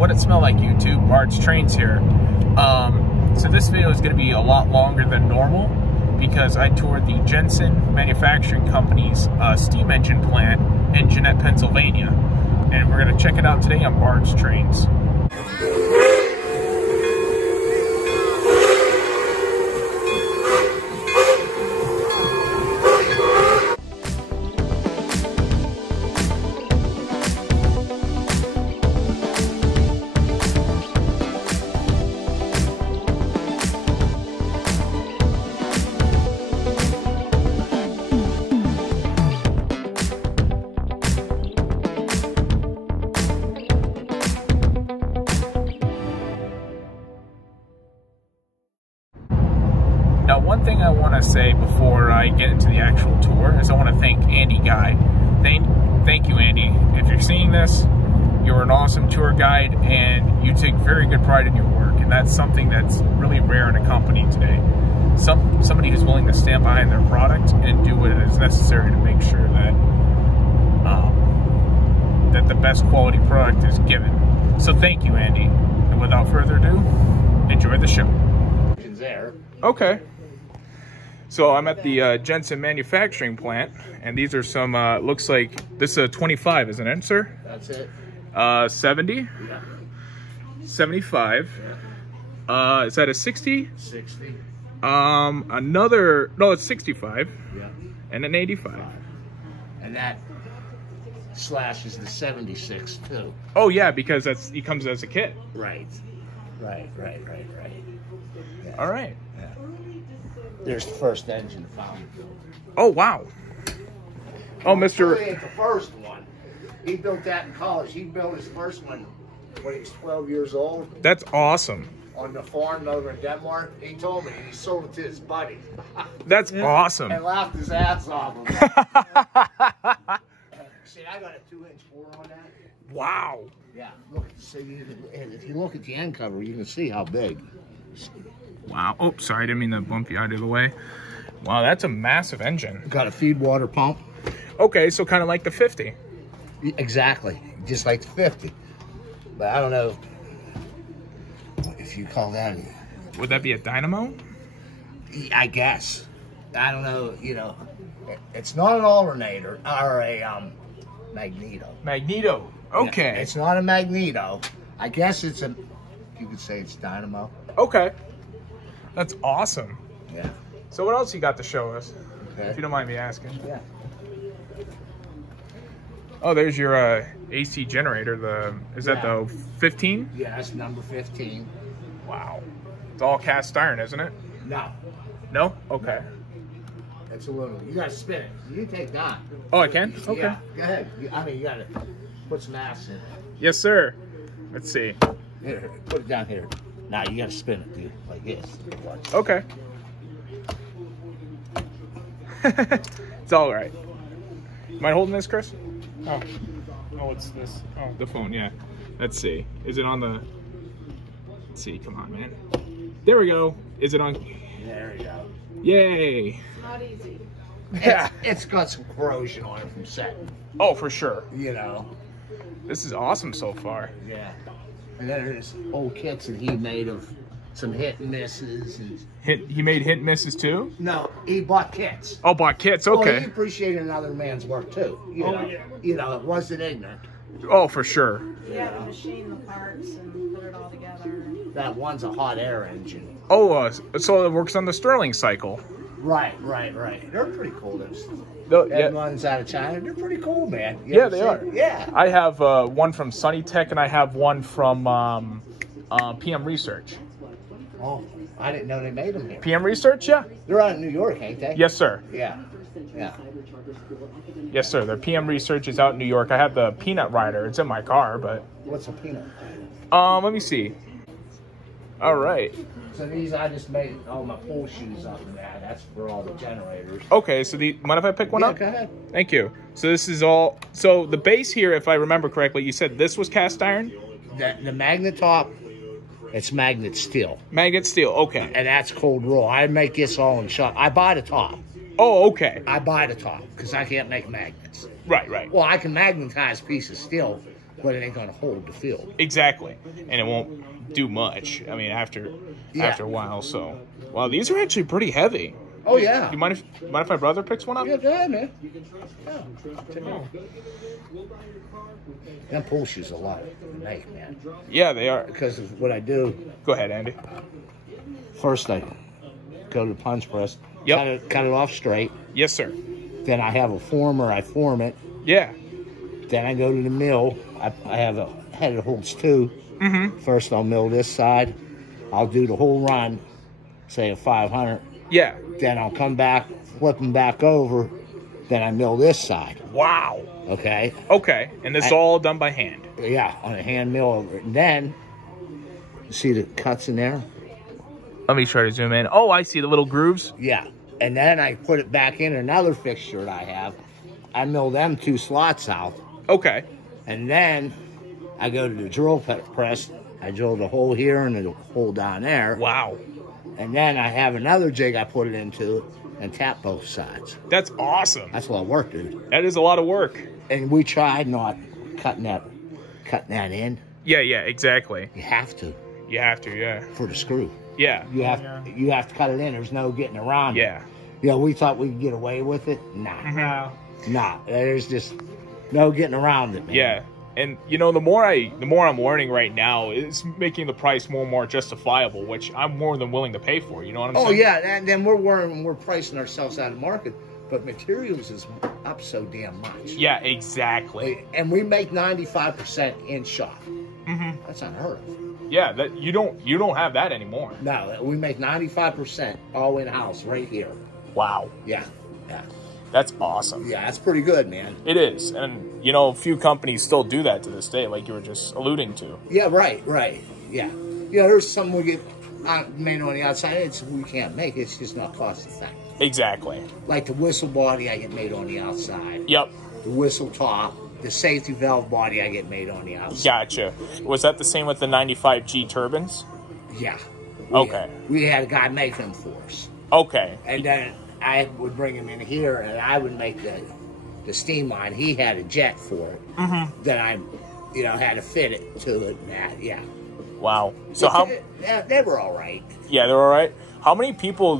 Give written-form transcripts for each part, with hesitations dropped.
What it smell like, YouTube? Bart's Trains here. So this video is going to be a lot longer than normal because I toured the Jensen Manufacturing Company's steam engine plant in Jeanette, Pennsylvania. And we're going to check it out today on Bart's Trains. Now, one thing I want to say before I get into the actual tour is I want to thank Andy Guy. Thank you, Andy. If you're seeing this, you're an awesome tour guide and you take very good pride in your work, and that's something that's really rare in a company today. Somebody who's willing to stand behind their product and do what is necessary to make sure that that the best quality product is given. So thank you, Andy. And without further ado, enjoy the show. There. Okay. So I'm at the Jensen manufacturing plant, and these are some, looks like, this is a 25, isn't it, sir? That's it. 70? Yeah. 75. Yeah. Is that a 60? 60. Another, no, it's 65. Yeah. And an 85. And that slash is the 76 too. Oh yeah, because he comes as a kit. Right. Yeah. All right. Yeah. There's the first engine found. Oh wow. Oh, Mr. He ain't the first one. He built that in college. He built his first one when he was 12 years old. That's awesome. On the farm over in Denmark. He told me he sold it to his buddy. That's awesome. And laughed his ass off of him. See, I got a 2-inch 4 on that. Wow. Yeah, look. See, and if you look at the end cover, you can see how big. Wow. Oh, sorry, I didn't mean to bump you out of the way. Wow, that's a massive engine. Got a feed water pump. Okay, so kind of like the 50. Exactly, just like the 50. But I don't know if you call that. Would that be a dynamo? I guess. I don't know. You know, it's not an alternator or a magneto. Magneto. Okay. It's not a magneto. I guess it's a. You could say it's dynamo. Okay. That's awesome. Yeah. So what else you got to show us? Okay. If you don't mind me asking. Yeah. Oh, there's your AC generator. Is that the 15? Yeah, that's number 15. Wow. It's all cast iron, isn't it? No. No? Okay. It's aluminum. You gotta spin it. You can take that. Oh, I can? Okay. Yeah, go ahead. I mean, you gotta put some mass in it. Yes, sir. Let's see. Here, put it down here. Now you gotta spin it, dude, like this. Watch. Okay. It's all right. Mind holding this, Chris? Oh. Oh, what's this? Oh, the phone, yeah. Let's see. Is it on the... Let's see. Come on, man. There we go. Is it on... There we go. Yay. Not easy. Yeah. It's got some corrosion on it from setting. Oh, for sure. You know. This is awesome so far. Yeah. And then there's old kits that he made of some hit and misses. And He made hit and misses too? no, he bought kits. Oh, bought kits. Okay. Well, he appreciated another man's work too. You know, yeah. You know, it wasn't ignorant. Oh, for sure. You had to machine the parts and put it all together. That one's a hot air engine. Oh, so it works on the Stirling cycle. Right. They're pretty cool. Those. Yeah. That one's out of China. They're pretty cool, man. You Yeah, ever they seen are. it? Yeah. I have one from Sunny Tech, and I have one from PM Research. Oh, I didn't know they made them here. PM Research, yeah. They're out in New York, ain't they? Yes, sir. Yeah. Yes, sir. Their PM Research is out in New York. I have the Peanut Rider. It's in my car, but... What's a peanut? Let me see. All right. So these, I just made all my pull shoes up in that. That's for all the generators. Okay, so mind if I pick one up? Go ahead. Thank you. So this is all... So the base here, if I remember correctly, you said this was cast iron? The magnet top, it's magnet steel. Magnet steel, okay. And that's cold roll. I make this all in shop. I buy the top. Oh, okay. I buy the top because I can't make magnets. Right. Well, I can magnetize a piece of steel, but it ain't gonna hold the field. Exactly, and it won't do much. I mean, after a while. So, wow, these are actually pretty heavy. Oh yeah. You mind if my brother picks one up? Yeah, go ahead, man. Oh. Them pull shoes a lot of make, man. Yeah, they are. Because of what I do. Go ahead, Andy. First, I go to the punch press. Yep. Cut it off straight. Yes, sir. Then I have a former. I form it. Yeah. Then I go to the mill. I have a head that holds two. Mm-hmm. First, I'll mill this side. I'll do the whole run, say a 500. Yeah. Then I'll come back, flip them back over. Then I mill this side. Wow. Okay. Okay, and this is all done by hand. Yeah, on a hand mill. And then, you see the cuts in there? Let me try to zoom in. Oh, I see the little grooves. Yeah. And then I put it back in another fixture that I have. I mill them 2 slots out. Okay. And then I go to the drill press. I drill the hole here and the hole down there. Wow. And then I have another jig I put it into and tap both sides. That's awesome. That's a lot of work, dude. That is a lot of work. And we tried not cutting that in. Yeah, exactly. You have to. You have to, yeah. For the screw. Yeah. You have to cut it in. There's no getting around it. Yeah. Yeah, we thought we could get away with it. Nah. No. Nah. There's just no getting around it, man. Yeah. And the more I'm learning right now, it's making the price more and more justifiable, which I'm more than willing to pay for. You know what I'm saying? Oh yeah, and then we're pricing ourselves out of the market, but materials is up so damn much. Yeah, exactly. And we make 95% in shop. Mm-hmm. That's unheard of. Yeah, that you don't have that anymore. No, we make 95% all in house right here. Wow. Yeah. That's awesome. Yeah, that's pretty good, man. It is. And, a few companies still do that to this day, like you were just alluding to. Yeah, right. Yeah. There's some we get made on the outside. We can't make it. It's just not cost effective. Exactly. Like the whistle body, I get made on the outside. Yep. The whistle top. The safety valve body, I get made on the outside. Gotcha. Was that the same with the 95G turbines? Yeah. Okay. We had a guy make them for us. Okay. And then I would bring him in here, and I would make the steam line. He had a jet for it. Mm-hmm. Then I, had to fit it to it. And that, yeah. Wow. So they were all right. Yeah, they were all right. How many people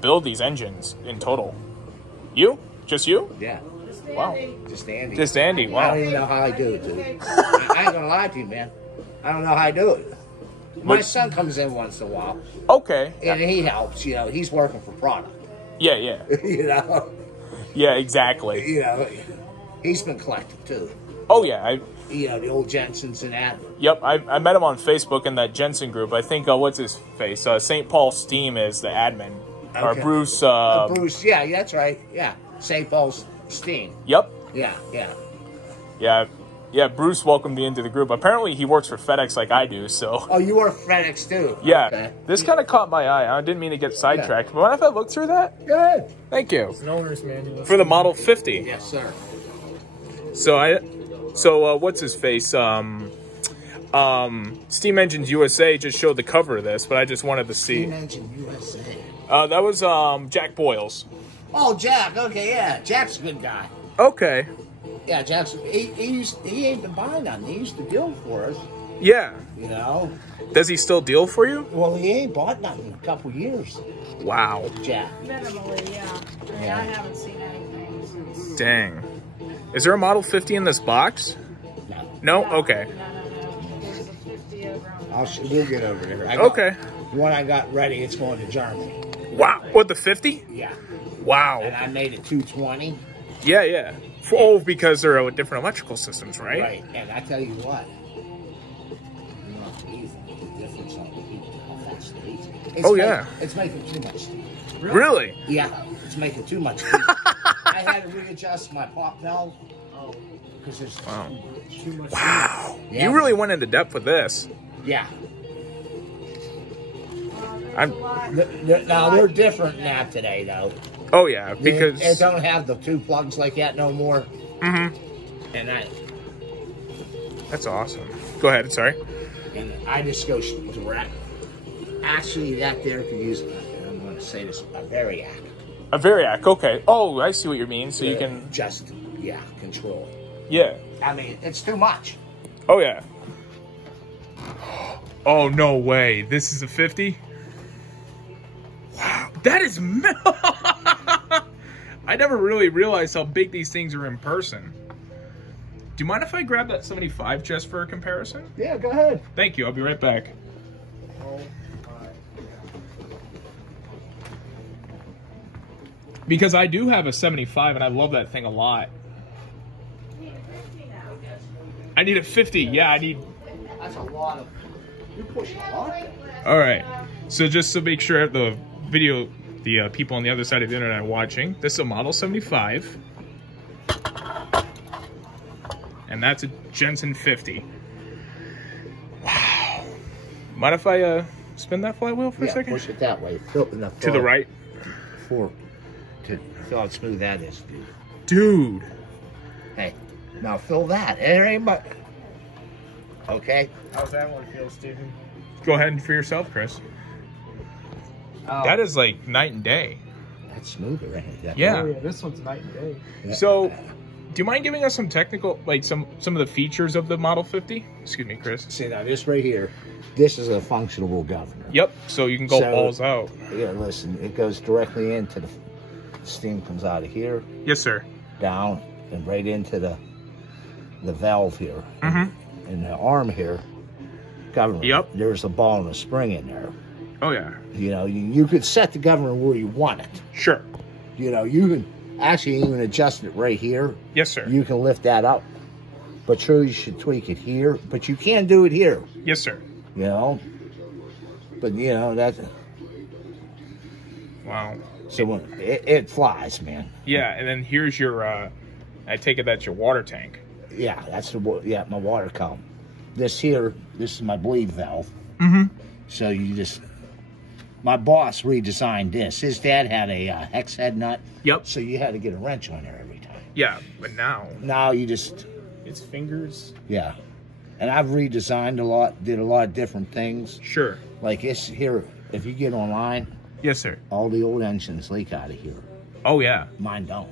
build these engines in total? You? Just you? Yeah. Wow. Just Andy. Wow. I don't even know how I do it, dude. I ain't gonna lie to you, man. I don't know how I do it. My son comes in once in a while. Okay. And he helps. He's working for product. Yeah. Yeah, exactly. He's been collecting too. Oh yeah. The old Jensens and that. Yep, I met him on Facebook in that Jensen group. I think what's his face? St. Paul Steam is the admin. Okay. Or Bruce. Bruce. Yeah, that's right. Yeah, St. Paul's Steam. Yep. Yeah. Bruce welcomed me into the group. Apparently, he works for FedEx like I do. So. Oh, you work for FedEx too. Yeah. Okay. This kind of caught my eye. I didn't mean to get sidetracked. But mind if I look through that? Go ahead. Thank you. It's an owner's manual. For the Model 50. Yes, sir. So what's his face? Steam Engines USA just showed the cover of this, but I just wanted to see. Steam Engine USA. That was Jack Boyles. Oh, Jack. Okay, yeah. Jack's a good guy. Okay. Yeah, Jack's. He ain't been buying nothing. He used to deal for us. Yeah. Does he still deal for you? Well, he ain't bought nothing in a couple years. Wow. Jack. Minimally, yeah. I haven't seen anything since. Dang. Is there a Model 50 in this box? No? Okay. No. There's a 50 over on the We'll get over there. Okay. One I got ready, it's going to Germany. Wow. What, the 50? Yeah. Wow. And I made it 220. Yeah. Oh, because they're with different electrical systems, right? Right. And I tell you what. The difference on the heat, how fast the heat. It's making too much steam. Really? Yeah. It's making too much steam. I had to readjust my pop valve. Because there's too much. Wow. Yeah. You really went into depth with this. Yeah. Now they're different now today, though. Oh yeah, because they don't have the 2 plugs like that no more. Mm-hmm. And that's awesome. Go ahead. Sorry. And I just go direct. Actually, that there could use. I'm going to say this: a variac. A variac. Okay. Oh, I see what you mean. So you can just control. Yeah. I mean, it's too much. Oh, yeah. Oh, no way. This is a 50? Wow. That is... I never really realized how big these things are in person. Do you mind if I grab that 75 just for a comparison? Yeah, go ahead. Thank you. I'll be right back. Because I do have a 75 and I love that thing a lot. I need a 50. Yeah, I need... That's a lot of... You're pushing a lot. All right. So just to make sure the video, the people on the other side of the internet are watching, this is a Model 75. And that's a Jensen 50. Wow. Mind if I spin that flywheel for a second? Push it that way. To the right? To feel how smooth that is, dude. Dude. Hey, now fill that. It ain't much. Okay. How's that one feel, Steven? Go ahead and for yourself, Chris. Oh. That is like night and day. That's smoother, ain't it? Yeah. Oh, yeah, this one's night and day. Yeah. So, do you mind giving us some technical, like some of the features of the Model 50? Excuse me, Chris. See, now this right here, this is a functional governor. Yep. So you can go balls out. Yeah, listen, it goes directly into the steam comes out of here, Yes, sir. down, and right into the valve here. Mm-hmm. And the arm here, governor. Yep. There's a ball and a spring in there. Oh, yeah. You know, you could set the governor where you want it. Sure. You know, you can actually even adjust it right here. Yes, sir. You can lift that up. But sure, you should tweak it here. But you can do it here, Yes, sir. you know. But, you know, that's... Wow. So it flies, man. Yeah, and then here's your, I take it that's your water tank. Yeah, that's my water column. This here, this is my bleed valve. Mm-hmm. So you just... My boss redesigned this. His dad had a hex head nut. Yep. So you had to get a wrench on there every time. Yeah, but now... Now you just... It's fingers. Yeah. And I've redesigned a lot, did a lot of different things. Sure. Like it's here, if you get online, Yes, sir. all the old engines leak out of here. Oh, yeah. Mine don't.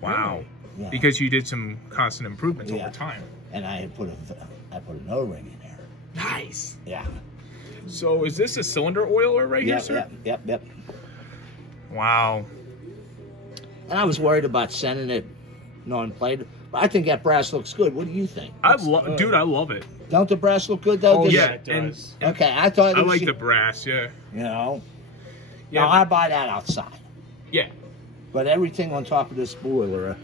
Wow. Yeah. Because you did some constant improvements Yeah. over time. And I put an O-ring in there. Nice. Yeah. So is this a cylinder oiler right here, sir? Yep. Wow. And I was worried about sending it non-plated, but I think that brass looks good. What do you think? Dude, I love it. Don't the brass look good though? Oh, Does yeah, it and does. Okay, I thought it I was, like the brass, yeah. you know. Yeah. Now I buy that outside, Yeah. but everything on top of this boiler,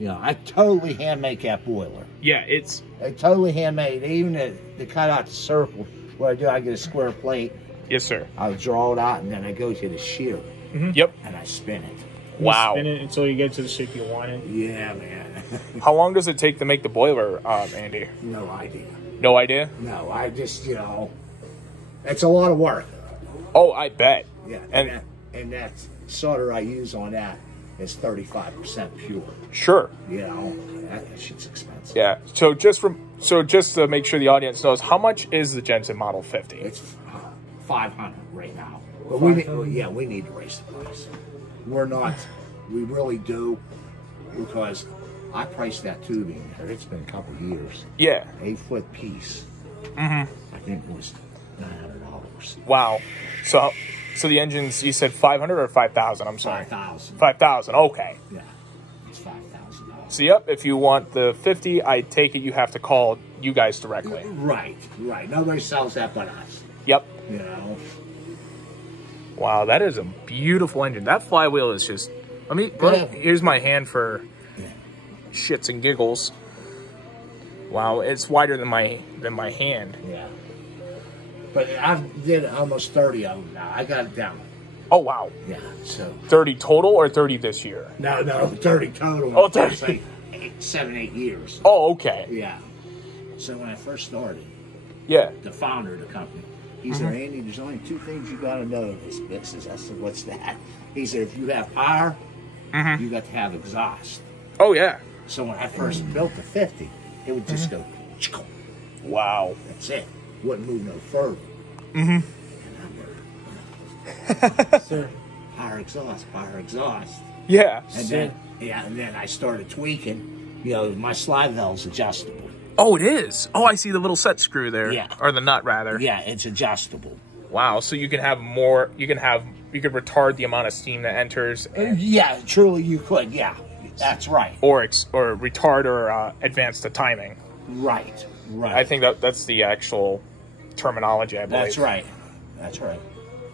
you know, I totally hand make that boiler. Yeah, it's... I totally handmade. Even to cut out the circle, what I do, I get a square plate, Yes, sir. I'll draw it out, and then I go to the shear, Yep. and I spin it. You Wow. spin it until you get to the shape you want it. Yeah, man. How long does it take to make the boiler, Andy? No idea. No idea? No, I just, you know, it's a lot of work. Oh, I bet. Yeah, And and that solder I use on that is 35% pure. sure. You know, that shit's expensive. Yeah. So just to make sure the audience knows, how much is the Jensen Model 50? It's 500 right now. But we need to raise the price. We're not, we really do, because I priced that tubing there. It's been a couple of years. Yeah. 8-foot piece. Mm-hmm. I think it was $900. Wow. So the engines, you said 500 or 5,000? I'm sorry. 5,000. 5,000. Okay. Yeah, it's $5,000. So yep, if you want the 50, I take it you have to call you guys directly. Right. Nobody sells that but us. Yep. You know. Wow, that is a beautiful engine. That flywheel is just... Here's my hand for shits and giggles. Wow, it's wider than my hand. Yeah. But I did almost 30 of them now. I got it down. Oh, wow. Yeah, so. 30 total or 30 this year? No, 30 total. Oh, 30. It's like 7-8 years. Oh, okay. Yeah. So when I first started, Yeah. the founder of the company, he said, Andy, there's only 2 things you got to know in this business. I said, what's that? He said, if you have power, you got to have exhaust. Oh, yeah. So when I first built the 50, it would just go, Wow. that's it. Wouldn't move no further. Sir. Power exhaust. Yeah. And then I started tweaking. You know, my slide valve's adjustable. Oh, it is. Oh, I see the little set screw there. Yeah. Or the nut, rather. Yeah, it's adjustable. Wow. So you can have more. You could retard the amount of steam that enters. Yeah, truly you could. Yeah, that's right. Or retard or advance the timing. Right. Right. I think that's the actual terminology, I believe. That's right. That's right.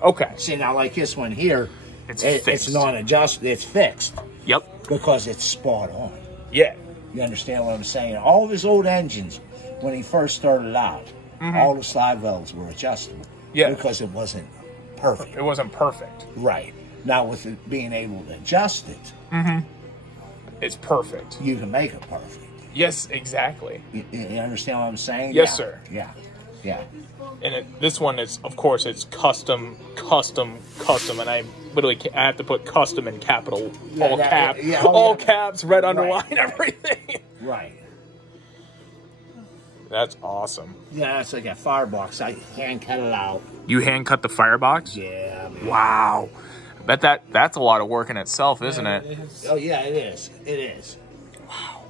Okay. See, now like this one here, It's it's non-adjustable. It's fixed. Yep. Because it's spot on. Yeah. You understand what I'm saying? All of his old engines, when he first started out, all the slide valves were adjustable. Yeah. Because it wasn't perfect. It wasn't perfect. Right. Now with it being able to adjust it, It's perfect. you can make it perfect. Yes, exactly. You understand what I'm saying? Yes, Yeah. sir. Yeah. Yeah. And this one is, of course, it's custom, and I literally have to put custom in capital, all caps, red underline, everything. Right. That's awesome. Yeah, it's like a firebox. I hand cut it out. You hand cut the firebox? Yeah. Man. Wow. I bet that's a lot of work in itself, isn't it? Oh yeah, it is. It is. Wow.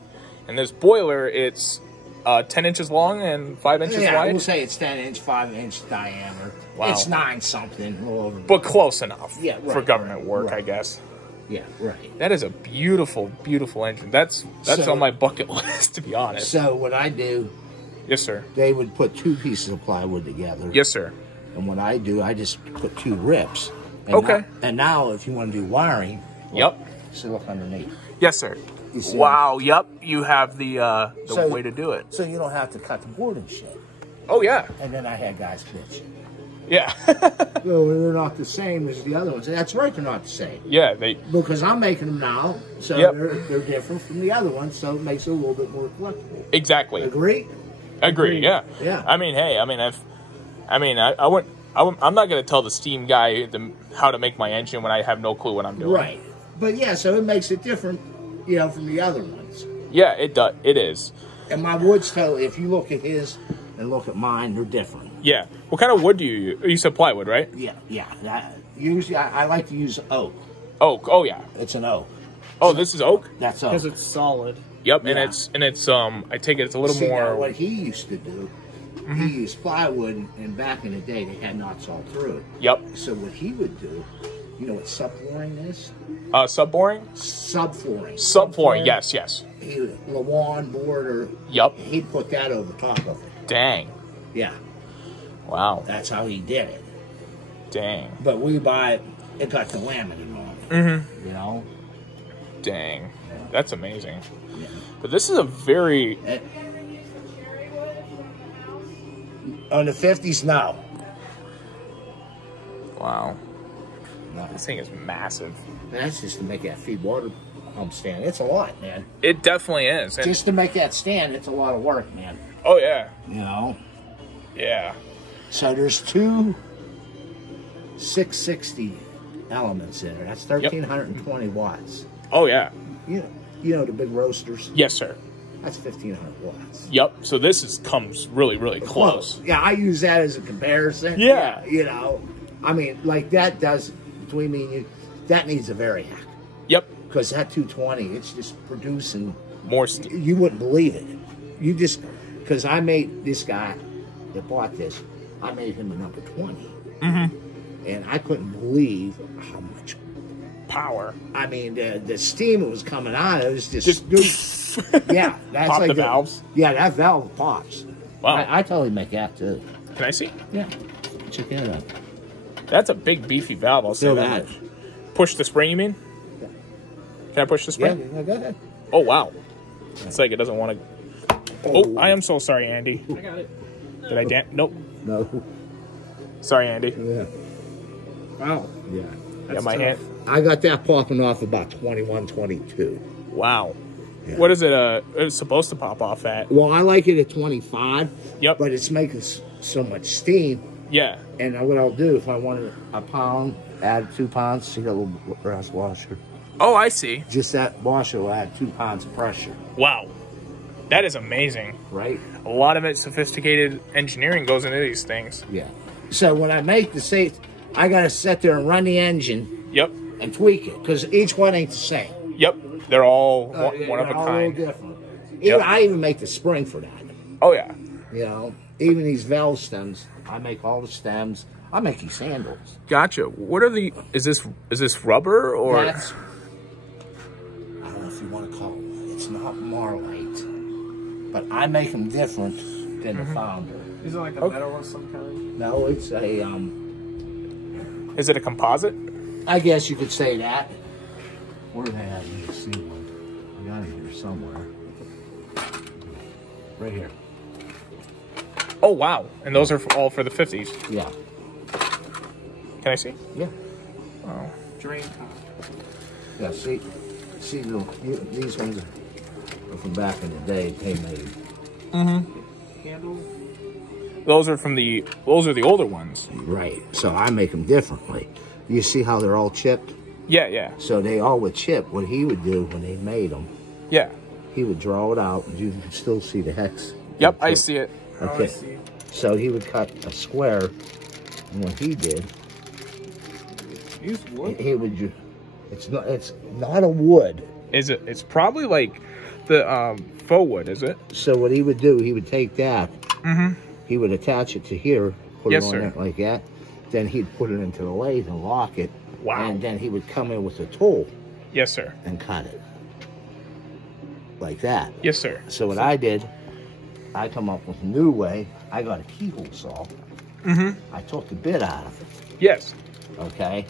And this boiler, it's 10 inches long and 5 inches Yeah, wide? we'll say it's 10-inch, 5-inch diameter. Wow. It's 9 something. But close enough right, for government work, right. I guess. Yeah, right. That is a beautiful, beautiful engine. That's So- on my bucket list, to be honest. So what I do, Yes, sir. they would put 2 pieces of plywood together. Yes, sir. And what I do, I just put 2 rips. And Okay. now if you want to do wiring, Yep. so look underneath. Yes, sir. You see Wow. Yep. You have the So- way to do it. So you don't have to cut the board and shit. Oh yeah. And then I had guys bitch. Yeah. Well, they're not the same as the other ones. That's right, they're not the same. Yeah. They. Because I'm making them now, so Yep. they're different from the other ones, so it makes it a little bit more collectible. Exactly. Agree? Agree. Yeah. Yeah. I mean, hey. I wouldn't. I'm not going to tell the steam guy how to make my engine when I have no clue what I'm doing. Right. But yeah, so it makes it different, from the other ones. Yeah. It does. It is. And my wood's totally, if you look at his and look at mine, they're different. Yeah. What kind of wood do you use? You said plywood, right? Yeah. Usually, I like to use oak. Oak. Oh yeah. It's an oak. Oh, this is oak. That's oak. Because it's solid. Yep. Yeah. And it's I take it it's a little See, more. now, what he used to do, he used plywood, and back in the day, they had knots all through it. Yep. So what he would do, you know what subflooring is? Subboring. Subflooring. Subflooring. Yes. He would, lawn board, or Yep. he'd put that over top of it. Dang. Yeah, Wow. that's how he did it. Dang. But we buy it got the laminate on it. You know? Dang. That's amazing. Yeah. But this is a very. On the 50s, no. Wow. No. This thing is massive. That's just to make that feed water pump stand. It's a lot, man. It definitely is. And, Just to make that stand, it's a lot of work, man. oh yeah. You know? Yeah. So there's 2 660 elements in it. That's 1,320 watts. Oh yeah. You know the big roasters? Yes, sir. That's 1,500 watts. Yep. So this comes really, really close. Yeah, I use that as a comparison. Yeah. You know, I mean, like that does, between me and you, that needs a variac. Yep. Because that 220, it's just producing, More steam. you wouldn't believe it. You just, because I made this guy that bought this, I made him a number 20. And I couldn't believe how much Power. I mean, the steam that was coming out, it was just yeah. That's Pop like the valves? Yeah, that valve pops. Wow. I totally make that too. Can I see? Yeah, check that out. That's a big beefy valve. I'll say Feel that that. much. Push the spring, you mean? Yeah. Can I push the Yeah, spring? go ahead. Oh, wow. It's like it doesn't want to... Oh, I am so sorry, Andy. I got it. Did I damn... Nope. No. Sorry, Andy. Yeah. Wow. Yeah. Yeah, my hand... I got that popping off about 21, 22. Wow. Yeah. What is it? It's supposed to pop off at? Well, I like it at 25. Yep. But it's making so much steam. Yeah. And what I'll do, if I wanted a pound, add 2 pounds. See that little brass washer? Oh, I see. Just that washer will add 2 pounds of pressure. Wow. That is amazing. Right? A lot of it sophisticated engineering goes into these things. Yeah. So when I make the safe, I got to sit there and run the engine Yep. and tweak it because each one ain't the same. Yep. They're all one They're of a all kind. different. Yep. I even make the spring for that. Oh yeah. You know, even these valve stems, I make all the stems. I make these handles. Gotcha. What are the? Is this rubber or? That's, I don't know if you want to call it. It's not Marlite, but I make them different than the founder. Is it like a metal of some kind? No, it's a Is it a composite? I guess you could say that. Where did I have you to see one? I got it here somewhere. Right here. Oh wow! And those are all for the 50s. Yeah. Can I see? Yeah. Oh. Drain top. Yeah. See, these ones are from back in the day. They made. Handle. Those are the older ones. Right. So I make them differently. You see how they're all chipped? Yeah, yeah. So they all would chip. What he would do when they made them, Yeah. he would draw it out. You can still see the hex. Yep, I see it. Okay. Oh, I see. So he would cut a square, and what he did, Use wood. he would. It's not a wood. Is it? It's probably like the faux wood, is it? So what he would do, he would take that. He would attach it to here, put Yes, it on sir. it like that. Then he'd put it into the lathe and lock it. Wow. And then he would come in with a tool Yes, sir. and cut it. Like that. Yes, sir. So what I did, I come up with a new way. I got a keyhole saw. I took the bit out of it, Yes. okay?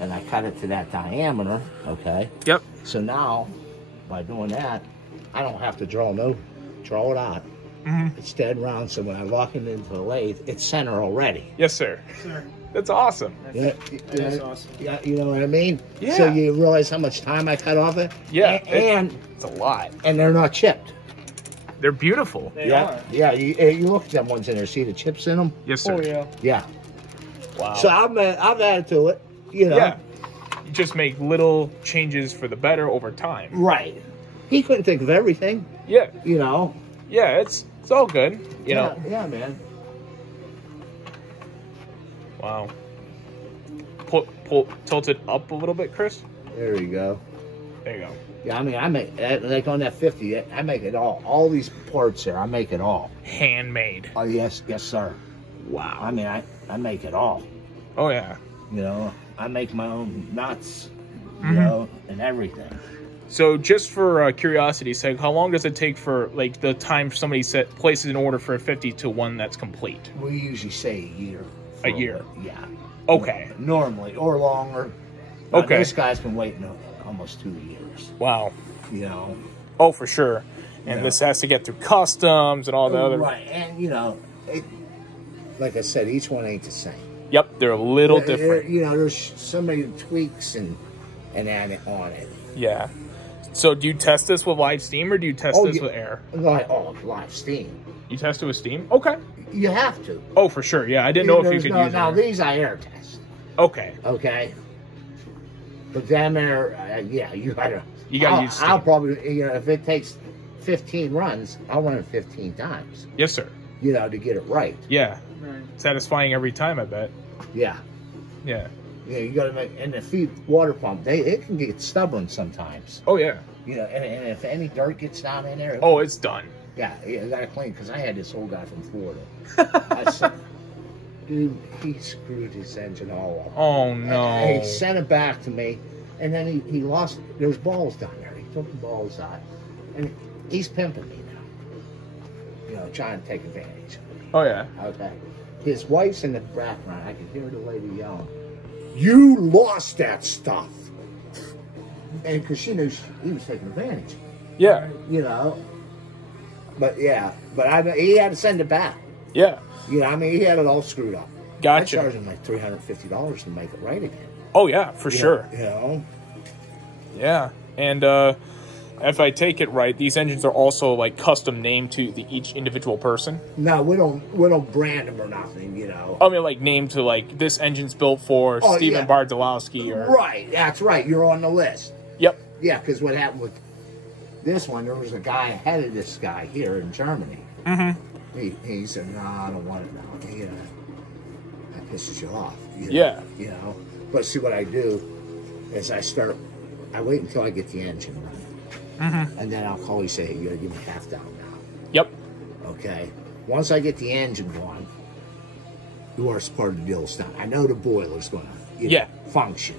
And I cut it to that diameter, okay? Yep. So now, by doing that, I don't have to draw it out. It's dead round, so when I lock it into the lathe, it's center already. Yes, sir. Sir. That's awesome. Yeah, That is awesome. yeah, you know what I mean? Yeah. So you realize how much time I cut off it? Yeah. And It's a lot. they're not chipped. They're beautiful. They Yeah, are. yeah. You look at them ones in there, see the chips in them? Yes, sir. Oh yeah. Yeah. Wow. So I've added to it, you know. yeah. You just make little changes for the better over time. Right. He couldn't think of everything, Yeah. you know. Yeah. It's all good. You know. Yeah, man. Wow. Tilt it up a little bit, Chris. There you go. There you go. Yeah, I mean, I make like on that 50. I make it all. All these parts there, I make it all. Handmade. Oh yes, sir. Wow. I mean, I make it all. Oh yeah. You know, I make my own nuts, you know, and everything. So just for curiosity's sake, how long does it take for like the time somebody places an order for a 50 to one that's complete? We usually say a year. A year. Yeah. Okay. Normally, or longer. Now, Okay. This guy's been waiting almost 2 years. Wow. You know. Oh, for sure. And Yeah. this has to get through customs and all the other. Right, and you know, like I said, each one ain't the same. Yep, they're a little different. You know, there's so many tweaks and add on it. Yeah. So do you test this with live steam or do you test this with air? Like, live steam. You test it with steam? Okay. You have to. Oh, for sure. Yeah, I didn't know if you could use now air. these I air test. Okay. Okay. But them air, yeah, you gotta. You gotta use steam. I'll probably, you know, if it takes 15 runs, I'll run it 15 times. Yes, sir. You know, to get it right. Yeah. Right. Satisfying every time, I bet. Yeah. Yeah. Yeah, you gotta make, and the feed water pump, it can get stubborn sometimes. Oh, yeah. You know, and if any dirt gets down in there, Oh, it's done. yeah, you gotta clean, because I had this old guy from Florida. I said, dude, he screwed his engine all up. Oh, no. And he sent it back to me, and then he lost, there's balls down there. He took the balls out, and he's pimping me now. You know, trying to take advantage of me. Oh, yeah. Okay. His wife's in the background. I could hear the lady yelling, "You lost that stuff." And because she knew he was taking advantage, Yeah. you know. But yeah, he had to send it back. Yeah. You know, I mean, he had it all screwed up. Gotcha. I charged him like $350 to make it right again. Oh, yeah, for sure. You know. Yeah. And if I take it right, these engines are also like custom named to each individual person. No, we don't brand them or nothing. You know. I mean, like named to like this engine's built for Stephen yeah. Barzalowski or. Right. That's right. You're on the list. Yep. Yeah, because what happened with this one, there was a guy ahead of this guy here in Germany. He said, "No, I don't want it now." You know, that pisses you off. You know, Yeah. You know, but see what I do is I wait until I get the engine running, and then I'll call you, say, "Hey, you gotta give me half down now." Yep. Okay. Once I get the engine going, the worst part of the deal is done. I know the boiler's going to function.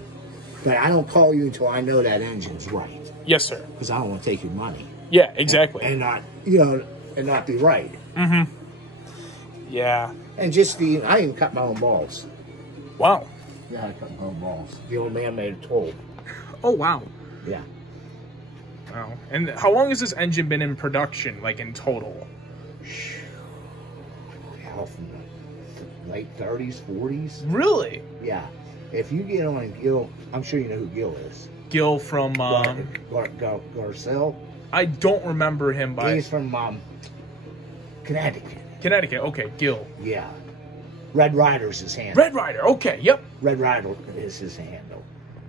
But I don't call you until I know that engine's right. Yes, sir. Because I don't want to take your money. Yeah, exactly. And not, you know, and not be right. Mm-hmm. Yeah. And just I even cut my own balls. Wow. Yeah, I cut my own balls. The old man made a toll. Oh, wow. Yeah. Wow. And how long has this engine been in production, like in total? Hell, from the late 30s, 40s. Really? Yeah. If you get on Gil, I'm sure you know who Gil is. Gil from... Garcelle. I don't remember him by... He's from Connecticut. Connecticut, okay, Gil. Yeah. Red Rider's his handle. Red Rider, okay, yep. Red Rider is his handle.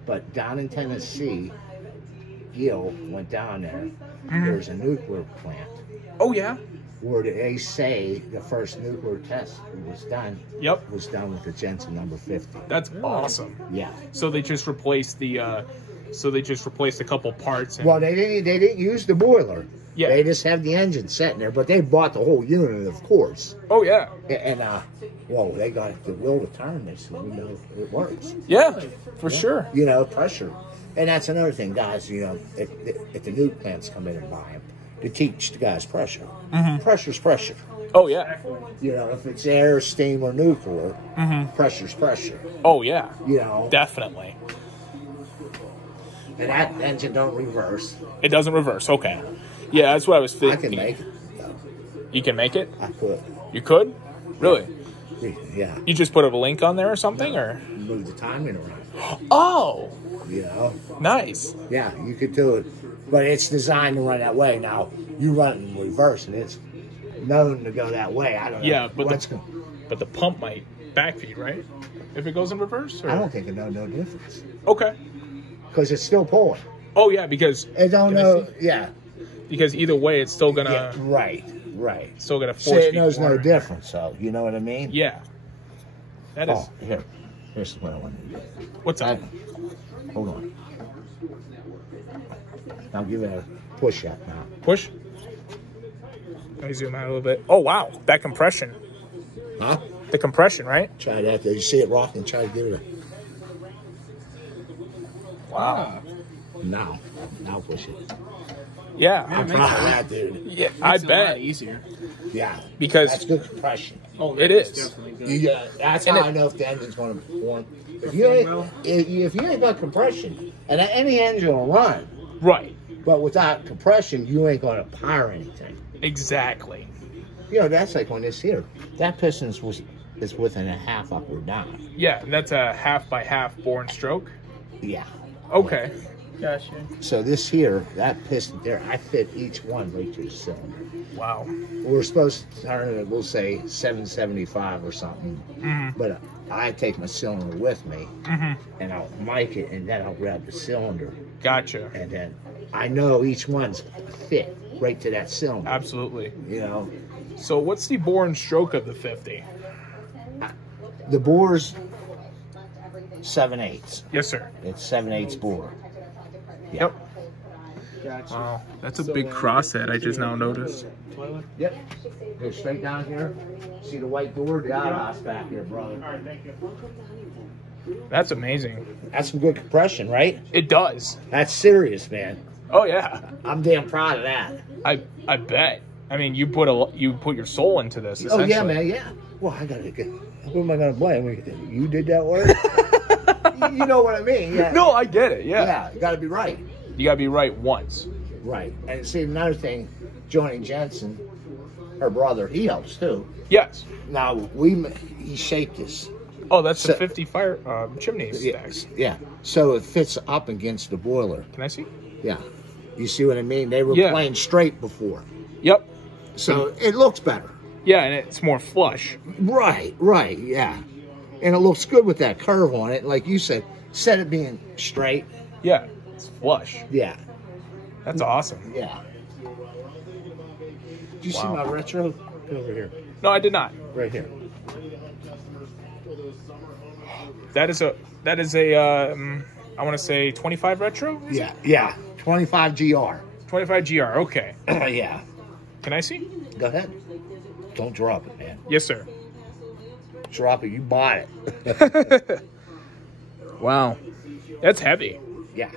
But down in Tennessee, Gil went down there. There's a nuclear plant. Oh, yeah? Where they say the first nuclear test was done. Yep. Was done with the Jensen number 50. That's awesome. Yeah. So they just replaced the... So they just replaced a couple parts. And... Well, they didn't use the boiler. Yeah. They just have the engine sitting there, but they bought the whole unit, of course. Oh, yeah. And, well, they got the will to turn. They said, you know, it works. Yeah, for sure. You know, pressure. And that's another thing, guys, you know, if the nuke plants come in and buy them, to teach the guys pressure. Pressure's pressure. Oh, yeah. You know, if it's air, steam, or nuclear, pressure's pressure. Oh, yeah. You know. Definitely. And that engine don't reverse. It doesn't reverse, okay. Yeah, that's what I was thinking. I can make it. You can make it? I could. You could? Really? Yeah. You just put a link on there or something, or? Move the timing around. Oh! You know? Nice. Yeah, you could do it. But it's designed to run that way. Now, you run it in reverse, and it's known to go that way. I don't know. Yeah, but the pump might backfeed, right? If it goes in reverse? Or? I don't think it knows no difference. Okay. Because it's still pulling. Oh, yeah, because... It don't know, yeah. Because either way, it's still going to... Yeah, right. Still going to So force it knows no difference, so you know what I mean? Yeah. That is... Oh, here's what I want to do. What's up? Hold on. I'll give it a push up now. Push? Let me zoom out a little bit. Oh, wow. That compression. Huh? The compression, right? Try that. You see it rocking, try to give it a... Wow. Now push it. Yeah. I'm proud of that, dude. Yeah, I bet. Easier. Yeah. Because... That's good compression. Oh, it is. Definitely good. That's how I know if the engine's going to perform. If you ain't got compression, and any engine will run. Right. But without compression, you ain't going to power anything. Exactly. You know, that's like on this here. That piston is within a half up or down. Yeah, and that's a half by half bore and stroke? Yeah. Okay. Gotcha. So this here, that piston there, I fit each one right to the cylinder. Wow. We're supposed to turn it, we'll say 775 or something. But I take my cylinder with me, and I'll mic it, and then I'll grab the cylinder. Gotcha. And then I know each one's fit right to that cylinder. Absolutely. You know. So what's the bore and stroke of the 50? The bore's 7/8. Yes, sir. It's 7/8 bore. Yeah. Yep. Gotcha. Wow, that's a big crosshead I just now noticed. Toilet? Yep. Go straight down here. See the white door? The outhouse back here, brother. All right, thank you. That's amazing. That's some good compression, right? It does. That's serious, man. Oh yeah. I'm damn proud of that. I bet. I mean, you put your soul into this. Oh yeah, man. Yeah. Well, I gotta get. Who am I gonna blame? You did that work. You know what I mean? Yeah. No, I get it. Yeah. Yeah. You gotta be right. You gotta be right once. Right. And see another thing, Johnny Jensen, her brother, he helps too. Yes. Now he shaped this. Oh, that's the 50 fire chimney stacks. Yeah. So it fits up against the boiler. Can I see? Yeah. You see what I mean? They were playing straight before. Yep. So it looks better. Yeah, and it's more flush. Right, yeah. And it looks good with that curve on it. Like you said, instead of being straight. Yeah, it's flush. Yeah. That's awesome. Yeah. Did you see my retro? Go over here. No, I did not. Right here. That is a I want to say 25 retro? Yeah. 25 GR. 25 GR, okay. Yeah. Can I see? Go ahead. Don't drop it, man. Yes, sir. Drop it. You bought it. Wow. That's heavy. Yeah.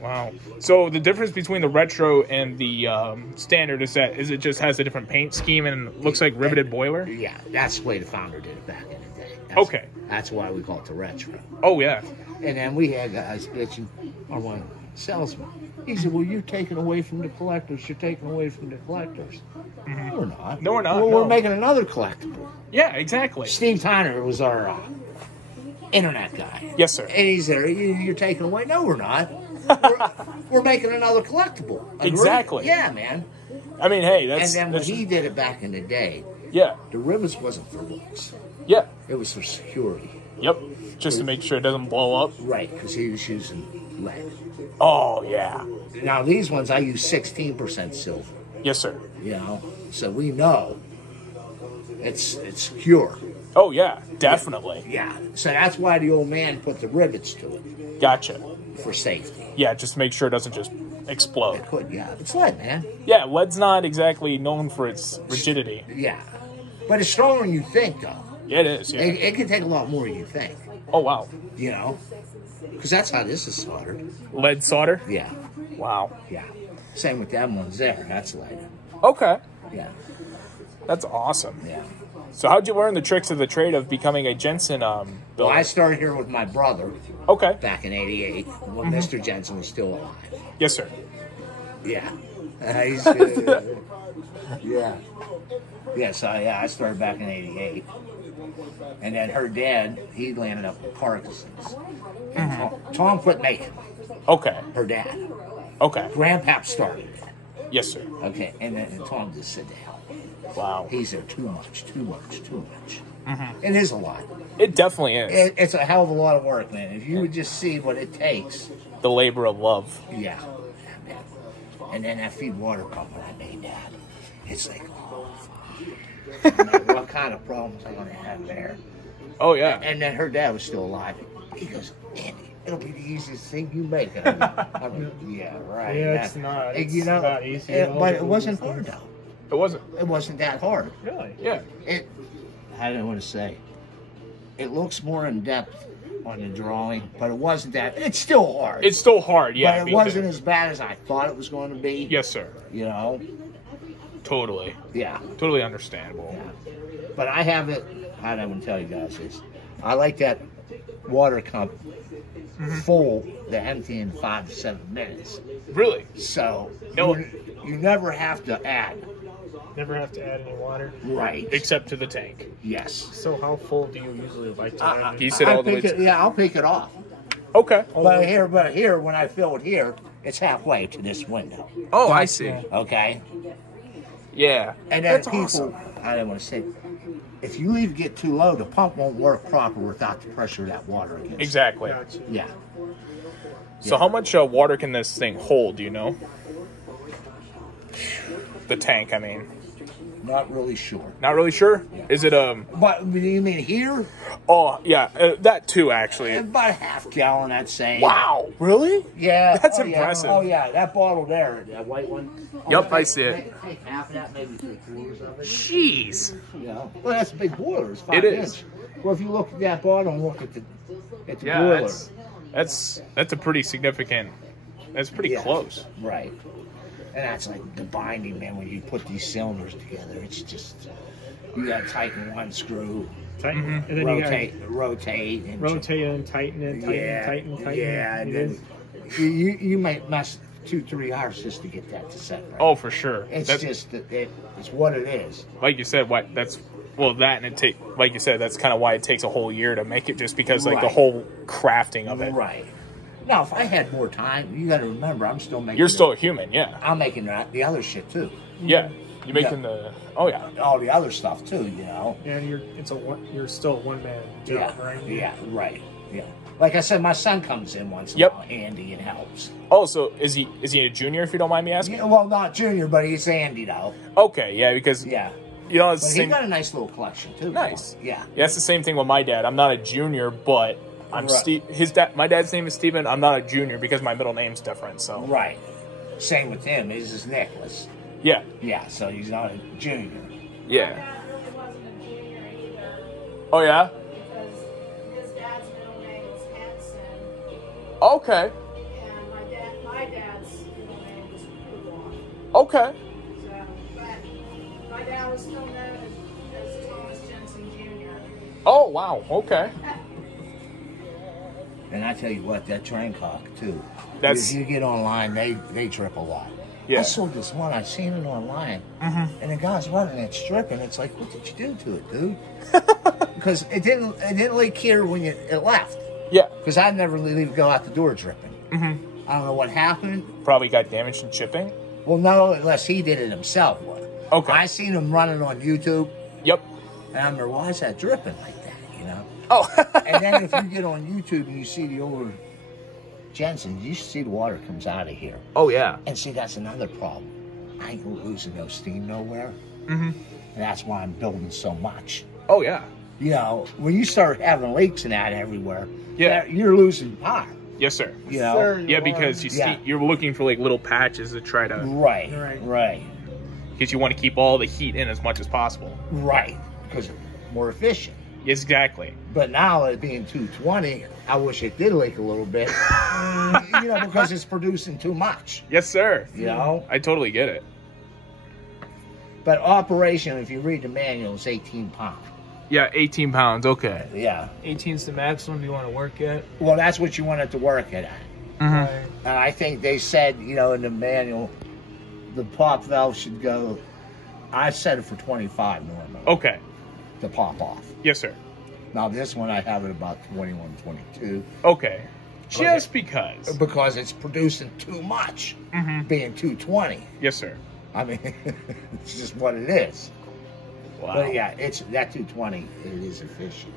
Wow. So the difference between the retro and the standard is it just has a different paint scheme and looks like riveted boiler? Yeah, that's the way the founder did it back in the day. Okay. That's why we call it the retro. Oh, yeah. And then we had guys bitching on one salesman. He said, well, you're taking away from the collectors. You're taking away from the collectors. No, we're not. No, we're not. Well, no. we're making another collectible. Yeah, exactly. Steve Tyner was our internet guy. Yes, sir. And he's there. You're taking away. No, we're not. We're making another collectible. Agree? Exactly. Yeah, man. I mean, hey, that's... And then when that's, he did it back in the day, yeah. the rivets wasn't for looks. Yeah. It was for security. Yep. Just to make sure it doesn't blow up. Right, because he was using lead. Oh, yeah. Now, these ones, I use 16% silver. Yes, sir. You know, so we know it's secure. Oh, yeah, definitely. Yeah, so that's why the old man put the rivets to it. Gotcha. For safety. Yeah, just make sure it doesn't just explode. It could, yeah. It's lead, man. Yeah, lead's not exactly known for its rigidity. Yeah. But it's stronger than you think, though. Yeah, it is, yeah. It can take a lot more than you think. Oh, wow. You know? Because that's how this is soldered. Lead solder? Yeah. Wow. Yeah. Same with them ones there. That's lead. Okay. Yeah. That's awesome. Yeah. So how'd you learn the tricks of the trade of becoming a Jensen builder? Well, I started here with my brother. Okay. Back in '88, when Mr. Jensen was still alive. Yes, sir. Yeah. Yeah. Yeah, so yeah, I started back in '88. And then her dad, he landed up with Parkinson's. And Tom quit making. Okay. Her dad. Okay. Grandpap started it. Yes, sir. Okay, and then Tom just said to hell. Wow. He's there too much. It is a lot. It definitely is. It's a hell of a lot of work, man. If you would just see what it takes. The labor of love. Yeah. Man. And then that feed water pump when I made that. It's like, oh, fuck. I'm like, what kind of problems am I going to have there? Oh, yeah. And then her dad was still alive. He goes, Andy, it'll be the easiest thing you make. I mean, yeah, right. Yeah, it's not. It's you know, not easy. But it wasn't hard, though. It wasn't. It wasn't that hard. Really? Yeah. I don't want to say. It looks more in depth on the drawing, but it wasn't that. It's still hard. It's still hard, yeah. But it wasn't as bad as I thought it was going to be. Yes, sir. You know? Totally. Yeah. Totally understandable. Yeah. But I have it, I don't want to tell you guys this. I like that water cup full to empty in 5 to 7 minutes. Really? So, No. you never have to add. Never have to add any water. Right. Except to the tank. Yes. So how full do you usually like to run it? You said all the way to... Yeah, I'll pick it off. Okay. But here, when I fill it here, it's halfway to this window. Oh, I see. Okay? Yeah. And then That's people, awesome. I don't want to say, if you leave it get too low, the pump won't work proper without the pressure of that water against. Exactly. Gotcha. Yeah. So how much water can this thing hold, do you know? The tank, I mean. Not really sure. Not really sure? Is it, But you mean here? Oh, yeah, that too, actually. About a half gallon, I'd say. Wow. Really? Yeah. That's oh, impressive. Yeah. Oh, yeah. That bottle there, that white one. Yep, I see it. Take half of that, maybe 3/4 of it. Jeez. You know? Well, that's a big boiler. It's 5 It is. inch. Well, if you look at that bottle and look at the Yeah, boiler. that's a pretty significant, that's pretty Yeah. close. Right. And that's like the binding, man, when you put these cylinders together. It's just, you got to tighten one screw, Tighten. And then rotate, you rotate. got And rotate and tighten it, tighten. Yeah, and then you might mess 2-3 hours just to get that to set right. Oh, for sure. It's That's, just, it's what it is. like you said, that, and like you said, that's kind of why it takes a whole year to make it, just because, like, the Right. whole crafting of it. Right. Now, if I had more time, you got to remember, I'm still making. You're still a human, yeah. I'm making the other shit too. Yeah. You're making the, oh, yeah. All the other stuff too, you know. And you're still a one man job, Yeah. right? Yeah. Right. Yeah. Like I said, my son comes in once in a Yep. while, Andy, and helps. Oh, so is he a junior, if you don't mind me asking? Yeah, well, not junior, but he's Andy though. Okay, yeah, because, Yeah. you know, it's But the he same. got a nice little collection too. Nice. Yeah. Yeah, it's the same thing with my dad. I'm not a junior, but I'm Right. my dad's name is Steven. I'm not a junior because my middle name's different, so. Right. Same with him. His is Nicholas. Yeah. Yeah, so he's not a junior. Yeah. Dad really wasn't a junior either, Oh yeah. because his dad's middle name was Henson, Okay. and my dad's middle name was Kruloff. Okay. So, but my dad was still known as Thomas Jensen Jr. Oh wow. Okay. And I tell you what, that train cock too. That's- If you get online, they trip a lot. Yeah. I saw this one. I seen it online, and the guy's running it stripping. It's like, what did you do to it, dude? Because it didn't leak here when it left. Yeah. Because I'd never leave go out the door dripping. I don't know what happened. Probably got damaged in shipping. Well, no, unless he did it himself. Okay. I seen him running on YouTube, Yep. and I'm like, why is that dripping like that? You know. Oh. And then if you get on YouTube and you see the older Jensen, you see the water comes out of here. Oh yeah. And see, that's another problem. I ain't losing no steam nowhere. And that's why I'm building so much. Oh yeah. You know, when you start having leaks and that everywhere, Yeah. you're losing power. Yes, sir. You know? Yeah, because you see, you're looking for like little patches to try to, Right. because you want to keep all the heat in as much as possible. Right. Because it's more efficient. Yes, exactly. But now it being 220, I wish it did leak a little bit. You know, because it's producing too much. Yes, sir. You know? I totally get it. But operation, if you read the manual, is 18 pounds. Yeah, 18 pounds. Okay. Yeah. 18's the maximum you want to work at. Well, that's what you want it to work it at. Right. And I think they said, you know, in the manual, the pop valve should go, I set it for 25 normally Okay. to pop off. Yes, sir. Now this one I have it about 21, 22. Okay. Just because. Because it's producing too much, being 220. Yes, sir. I mean, it's just what it is. Wow. But yeah, it's that 220, it is efficient.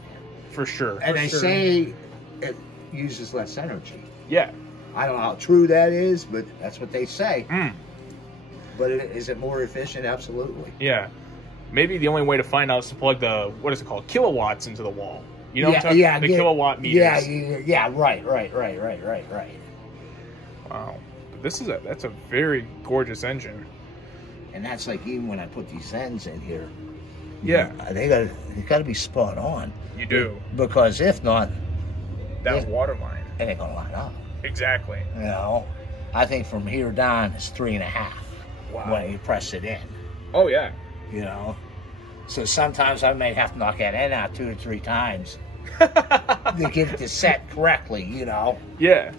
For sure. And they say it uses less energy. Yeah. I don't know how true that is, but that's what they say. Mm. But is it more efficient? Absolutely. Yeah. Maybe the only way to find out is to plug the, what is it called, kilowatts into the wall. You know what I'm talking about? The kilowatt meters. Yeah, right. Wow. But that's a very gorgeous engine. And that's like even when I put these ends in here. Yeah. They gotta be spot on. You do. Because if not, That waterline. it ain't gonna line up. Exactly. You know, I think from here down it's 3.5. Wow. When you press it in. Oh, yeah. You know, so sometimes I may have to knock that end out 2 or 3 times to get it to set correctly. You know, Yeah.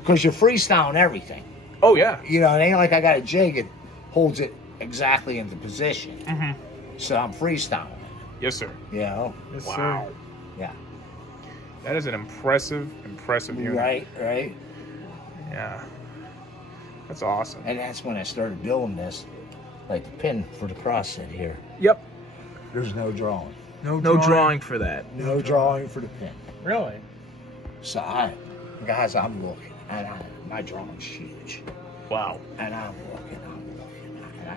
because you're freestyling everything. Oh, yeah. You know, it ain't like I got a jig that holds it exactly into position. So I'm freestyling it. Yes, sir. You know, Yes, Wow. sir. yeah, That is an impressive unit. right. Yeah. That's awesome. And that's when I started building this, like the pin for the cross set here. Yep. There's no drawing. No drawing for that. No drawing for the pin. Really? So guys, I'm looking, and my drawing's huge. Wow. And I'm looking, and I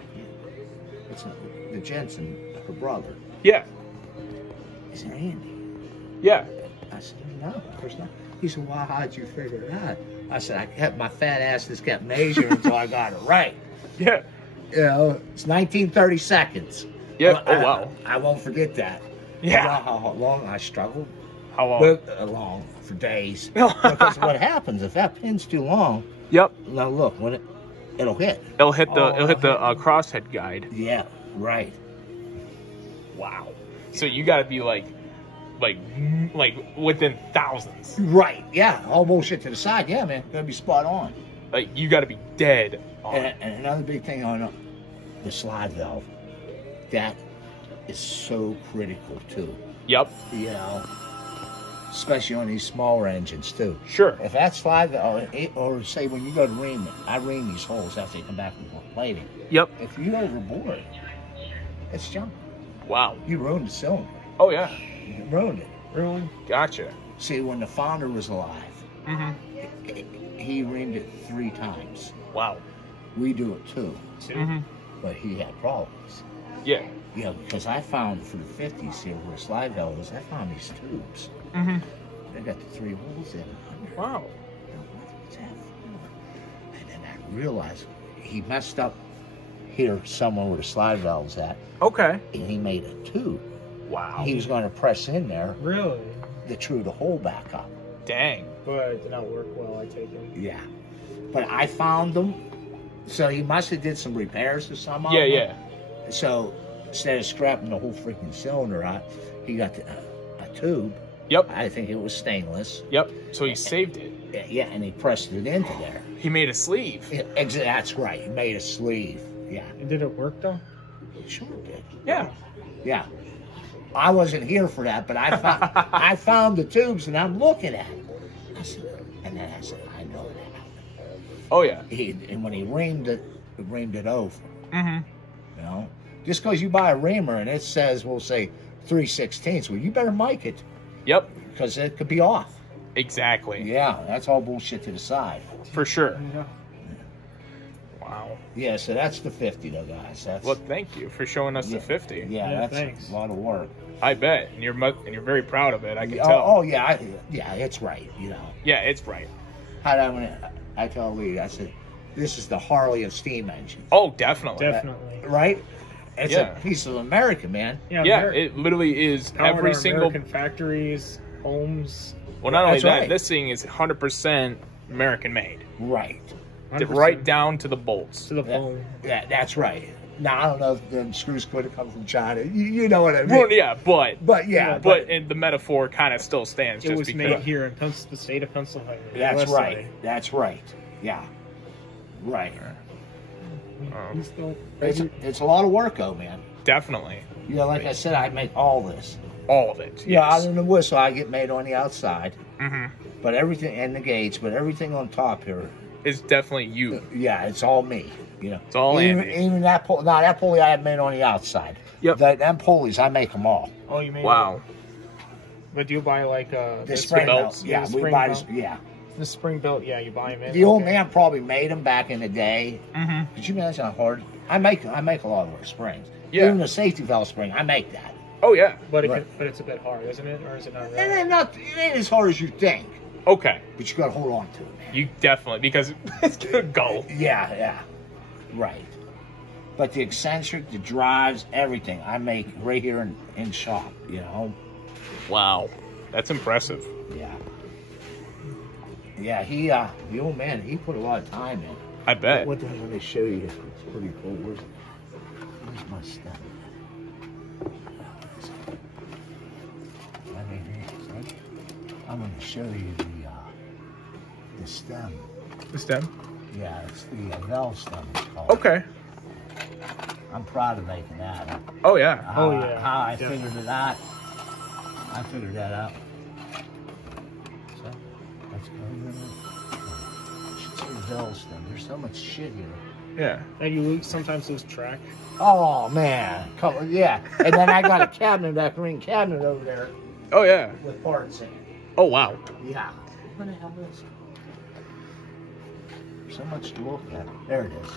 it's the Jensen, her brother. Yeah. Is it Andy? Yeah. I said, no, of course not. He said, well, how'd you figure it out? I said, I kept my fat ass just kept measuring until I got it right. Yeah. You know, it's 1930 seconds. Yeah. Oh, wow. I won't forget that. Yeah. You know how long I struggled? How long? But, long, for days. Because what happens, if that pin's too long, Yep. now look, when it'll hit. It'll hit the crosshead guide. Yeah, right. Wow. So you got to be like within thousands. Right, yeah. All bullshit to the side. Yeah, man. Gotta be spot on. Like you got to be dead on. And another big thing on the slide valve, that is so critical too. Yep. You know, especially on these smaller engines too. Sure. If that slide valve, or say when you go to ream it, I ream these holes after they come back from plating. Yep. If you overboard, it's junk. Wow. You ruined the cylinder. Oh yeah. You ruined it. Really? Gotcha. See, when the founder was alive, he reamed it 3 times. Wow. We do it too, Mm-hmm. but he had problems. Yeah. Yeah, because I found for the 50s here where slide valve was, I found these tubes. They got the 3 holes in them. Wow. What's that for? And then I realized he messed up here somewhere where the slide valve's at. Okay. And he made a tube. Wow. He was going to press in there Really? to true the hole back up. Dang. But it did not work well, I take it. Yeah. But I found them. So he must have did some repairs to some of Yeah, them. yeah. So instead of scrapping the whole freaking cylinder out, he got a tube. Yep. I think it was stainless. Yep. So he saved it. Yeah, and he pressed it into there. He made a sleeve. That's right. He made a sleeve. Yeah. And did it work though? Sure did. Yeah. Yeah. I wasn't here for that, but I found the tubes and I'm looking at it. I said, I know that. Oh yeah. And when he reamed it over. Mm-hmm. You know, just because you buy a reamer and it says, we'll say 3/16, well, you better mic it. Yep. Because it could be off. Exactly. Yeah, that's all bullshit to the side. For sure. Yeah. Wow. Yeah, so that's the 50 though, guys. That's Well, thank you for showing us the 50. Yeah, Yeah, that's thanks. a lot of work. I bet, and you're very proud of it. I can tell. Oh yeah, it's right. You know, Yeah, it's right. I told Lee, I said, this is the Harley of steam engines, Oh, definitely. Definitely. right? It's Yeah. a piece of America, man. Yeah, Ameri- it literally is powered every our single. American factories, homes. Well, not only That's that, right. this thing is 100% American made, Right. 100% right down to the bolts. to the bone. Yeah, that's right. Now I don't know if the screws could have come from China. You know what I mean? Well, yeah, but yeah, but and the metaphor kind of still stands. It Just was because. made here in the state of Pennsylvania. that's USA. right. That's right. Yeah, right. We still- It's a lot of work, though, man. Definitely, You know, like I said, I make all this. all of it. Yeah, Yes. out in the whistle, I get made on the outside, Mm-hmm. but everything and the gates, but everything on top here, It's definitely you. yeah, it's all me. You know, It's all even, Andy. even that pulley. Now that pulley I have made on the outside. Yep. Them pulleys, I make them all. Oh, you made Wow. it. But do you buy like The spring belts? belt. Yeah, The we spring buy belt? this. Yeah. the spring belt? Yeah, you buy them in. The old Okay. man probably made them back in the day. Mm-hmm. Could you imagine how hard? I make a lot of our springs. Yeah. Even the safety valve spring, I make that. Oh yeah. But Right. but it's a bit hard, isn't it? Or is it not And really? it ain't as hard as you think, Okay. but you got to hold on to it, man. You definitely because it's gonna go. Yeah, right. But the eccentric, the drives, everything, I make right here in shop. You know. Wow. That's impressive. Yeah. Yeah, the old man, he put a lot of time in. I bet. What the hell? Let me show you. It's pretty cool. Where's my stuff? I'm going to show you the stem. The stem. Yeah, it's the valve stem. It's called. Okay. I'm proud of making that. Oh yeah. Oh, yeah, How I definitely. figured it out. I figured that out. So, that's good. Should say valve stem. There's so much shit here. Yeah. And you sometimes lose track. Oh man, yeah. And then I got a cabinet, that green cabinet over there Oh yeah. with parts in it. Oh wow. Yeah. What the hell is it? So much to look at. There it is.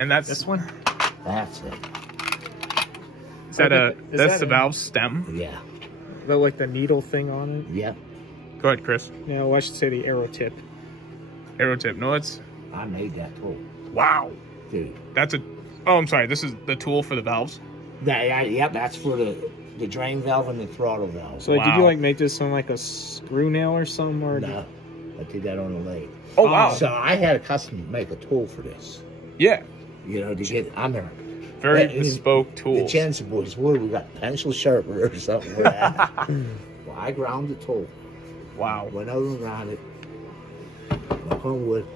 And that's This one? That's it. Is that Is that's that the a- valve stem? Yeah. The like the needle thing on it. Yep. Go ahead, Chris. No, well, I should say the arrow tip. Arrow tip. No, it's I made that tool, wow. dude. That's a. Oh, I'm sorry. This is the tool for the valves. Yep. That's for the drain valve and the throttle valve. So like, did you Wow. like make this on like a screw nail or something? Or No, I did that on the lathe. Oh wow. So I had a custom make a tool for this. Yeah. You know, to get. I'm there. Very That- bespoke The tools. Jensen boys, we got pencil sharpener or something for that. Well, I ground the tool. Wow. Went over around it. Knock on wood.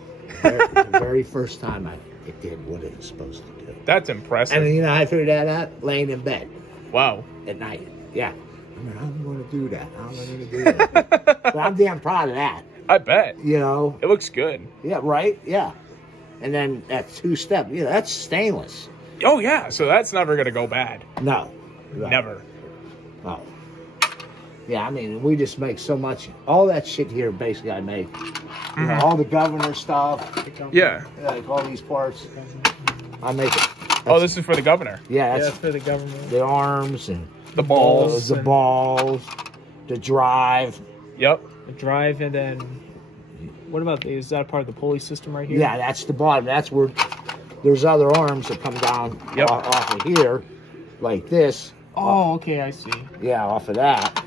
The very first time it did what it was supposed to do. That's impressive. And you know, I figured that out laying in bed Wow. at night. Yeah. I mean, I'm going to do that. I'm going to do that. But I'm damn proud of that. I bet. You know? It looks good. Yeah, right? Yeah. And then that two-step, yeah, that's stainless. Oh yeah. So that's never gonna go bad. No. Right. Never. No. Yeah, I mean, we just make so much. All that shit here, basically, I make. You know, all the governor stuff, Yeah. like all these parts, I make it. Oh, this is for the governor. Yeah, yeah, that's that's for the government. the arms and The balls. the balls, the drive. Yep. The drive, and then what about is that part of the pulley system right here? Yeah, that's the bottom. That's where there's other arms that come down Yep. off of here, like this. Oh, okay, I see. Yeah, off of that.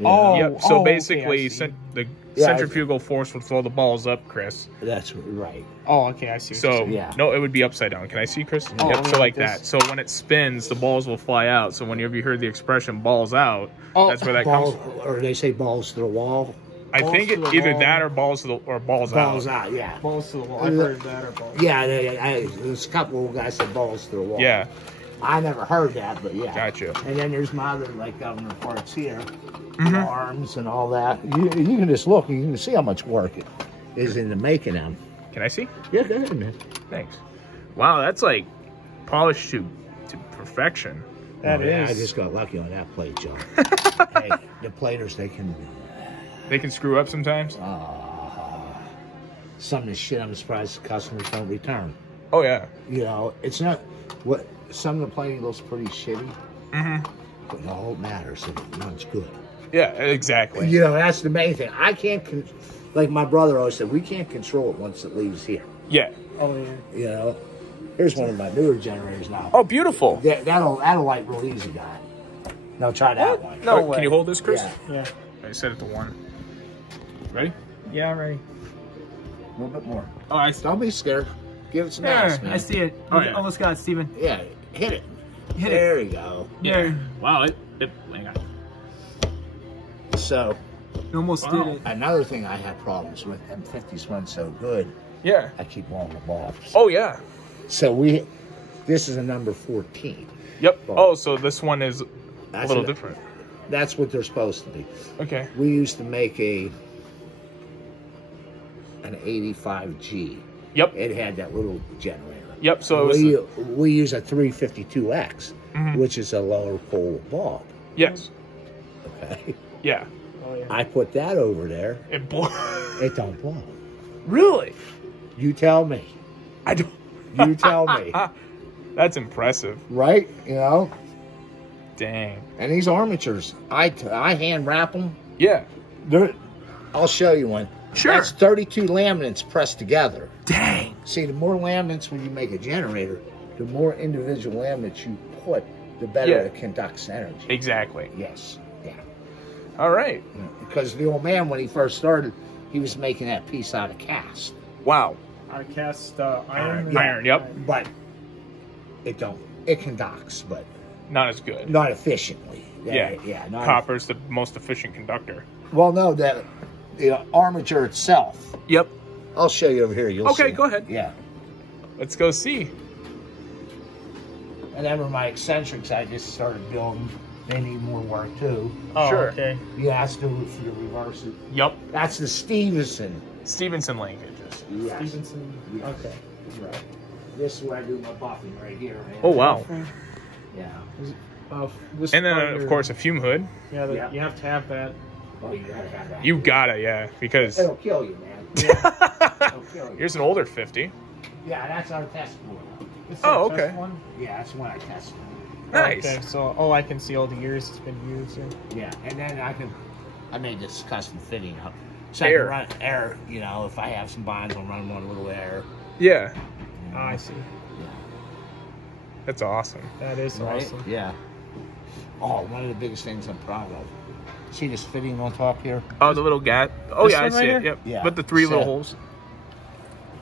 You Oh. know? Yep. So okay, basically, I see. the Yeah, centrifugal force would throw the balls up, Chris. That's right. Oh, okay, I see. What you're So saying. Yeah. no, it would be upside down. Can I see, Chris? Oh, Yep. I So mean, like like that. this. So when it spins, the balls will fly out. So whenever you heard the expression "balls out," Oh, that's where that Balls, comes. or they say balls to the wall. I balls think to the either wall. that or balls to the or balls Balls out. out, yeah. Balls to the wall. I've heard that or balls. Yeah, there's a couple of guys that balls to the wall. Yeah. I never heard that, but yeah. Gotcha. And then there's my other like governor parts here, Mm-hmm. arms and all that. You can just look and you can see how much work it is into making them. Can I see? Yeah, go ahead, man. Thanks. Wow, that's like polished to perfection. That Oh, yeah, is. I just got lucky on that plate, Joe. Hey, the platers, they can. They can screw up sometimes. Some of the shit I'm surprised the customers don't return. Oh yeah. You know, it's not what some of the plating looks pretty shitty, Mm-hmm. but all that matters is it runs good. Yeah, exactly. You know, that's the main thing. I can't, like my brother always said, we can't control it once it leaves here. Yeah. Oh, yeah. You know, here's one of my newer generators now. Oh, beautiful. That'll light real easy, guy. No, try that one. No Can way. you hold this, Chris? Yeah. Yeah. I set it to 1. Ready? Yeah, right. A little bit more. Oh, I Don't be scared. Give it some There, ass, man. I see it. Oh, You yeah. almost got it, Steven. Yeah, hit it. Hit it. There you go. There. Wow. Hang on. So, You almost Wow. did it. another thing I have problems with, M50s run so good, Yeah. I keep blowing them off. Oh yeah. So this is a number 14. Yep. Oh. Oh, so this one is a That's little it. different. That's what they're supposed to be. Okay. We used to make an 85G. Yep. It had that little generator. Yep. So it was. we use a 352X, Mhm. which is a lower pole bulb. Yes. Okay, Yeah. Oh, yeah. I put that over there. It blew. It don't blow. Really? You tell me. I don't. You tell me. That's impressive. Right? You know. Dang. And these armatures, I hand wrap them. Yeah. I'll show you one. Sure. That's 32 laminates pressed together. Dang. See, the more laminates when you make a generator, the more individual laminates you put, the better Yeah. it conducts energy. Exactly. Yes. Yeah. All right. Because the old man, when he first started, he was making that piece out of cast. Wow. I cast iron. Yeah. Iron. Yep. But it conducts, but Not as good. not efficiently. Yeah. Yeah. Not Copper's the most efficient conductor. Well, no, the armature itself. Yep. I'll show you over here. You'll Okay, see. go ahead. Yeah. Let's go see. And then with my eccentrics, I just started building. They need more work too. Oh, Sure. okay. Yeah, that's the for the reverse. Yep. That's the Stevenson. Stevenson linkages. Yes. Stevenson. Yeah. Okay. Right. This is where I do my buffing right here, man. Oh wow. Yeah. This And then part of here- course a fume hood. Yeah, Yeah. you have to have that. Oh, you gotta have that. You gotta, yeah, because It'll kill you, man. It'll kill you. here's an older 50. Yeah, that's our test board. This is Oh, the test okay. one? Yeah, that's one I tested. Nice. Okay, so I can see all the years it's been used. And, Yeah, and then I made this custom fitting up. So I Air. can run air, you know, if I have some binds, I'll run one a little air. Yeah. I see. That's awesome. That is Right? awesome. Yeah. Oh, one of the biggest things I'm proud of. See this fitting on top here? Oh, the little gat. Oh This yeah, I one see right it. here? Yep. Yeah. But the 3 little So- holes.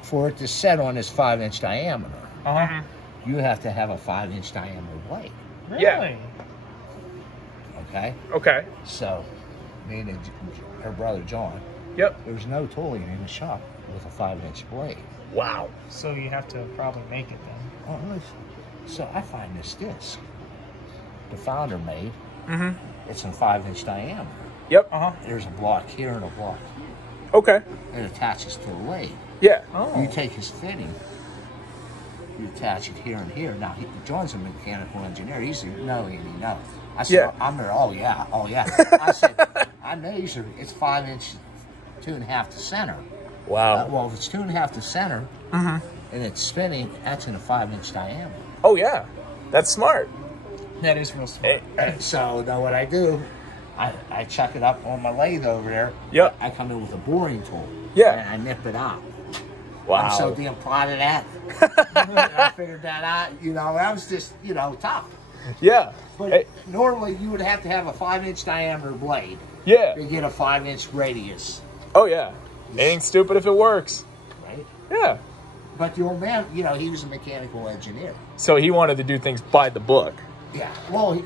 For it to set on this 5-inch diameter, Uh-huh. you have to have a 5-inch diameter blade. Really? Yeah. Okay? Okay. So, me and her brother John, Yep. there was no tooling in the shop with a 5-inch blade. Wow. So you have to probably make it then. Oh, nice. So I find this disc. The founder made. Mm-hmm. It's in 5-inch diameter. Yep. Uh-huh. There's a block here and a block. Okay. It attaches to the blade. Yeah. Oh. You take his fitting, you attach it here and here. Now, John's a mechanical engineer. He said, no, Andy, no. I said, Yeah. I'm there, oh, yeah. I said, I measured, it's 5 inch, 2.5 to center. Wow. Well, if it's 2.5 to center, Mm-hmm. and it's spinning, that's in a 5-inch diameter. Oh yeah. That's smart. That is real smart. So now what I do, I chuck it up on my lathe over there. Yep. I come in with a boring tool. Yeah. And I nip it out. I'm so damn proud of that. I figured that out. You know, that was just, you know, tough. Yeah. But normally you would have to have a 5-inch diameter blade. Yeah. To get a 5-inch radius. Oh yeah. It ain't stupid if it works. Right? Yeah. But the old man, you know, he was a mechanical engineer. So he wanted to do things by the book. Yeah. Well,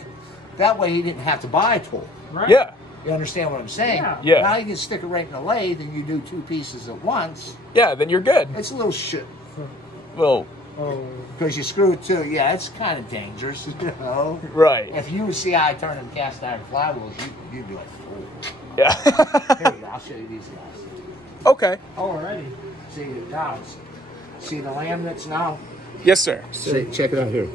that way he didn't have to buy a tool. Right. Yeah. You understand what I'm saying? Yeah. Now you can stick it right in the lathe and you do 2 pieces at once. Yeah, then you're good. It's a little shit. Well, because you screw it too. Yeah, it's kind of dangerous, you know. right. If you would see how I turn them cast iron flywheels, you'd be like, oh. Yeah. Here you go. I'll show you these guys. Okay. Already. See the dots. See the laminates now? Yes, sir. Check it out here.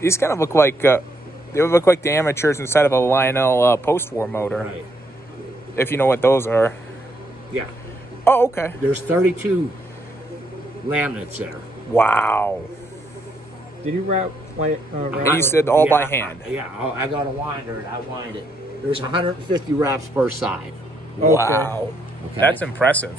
These kind of look like they would look like the amateurs inside of a Lionel post-war motor. Right. If you know what those are. Yeah. Oh, okay. There's 32 laminates there. Wow. Did you wrap? And you said all by hand. I got a winder and I wind it. There's 150 wraps per side. Wow. Okay. That's impressive.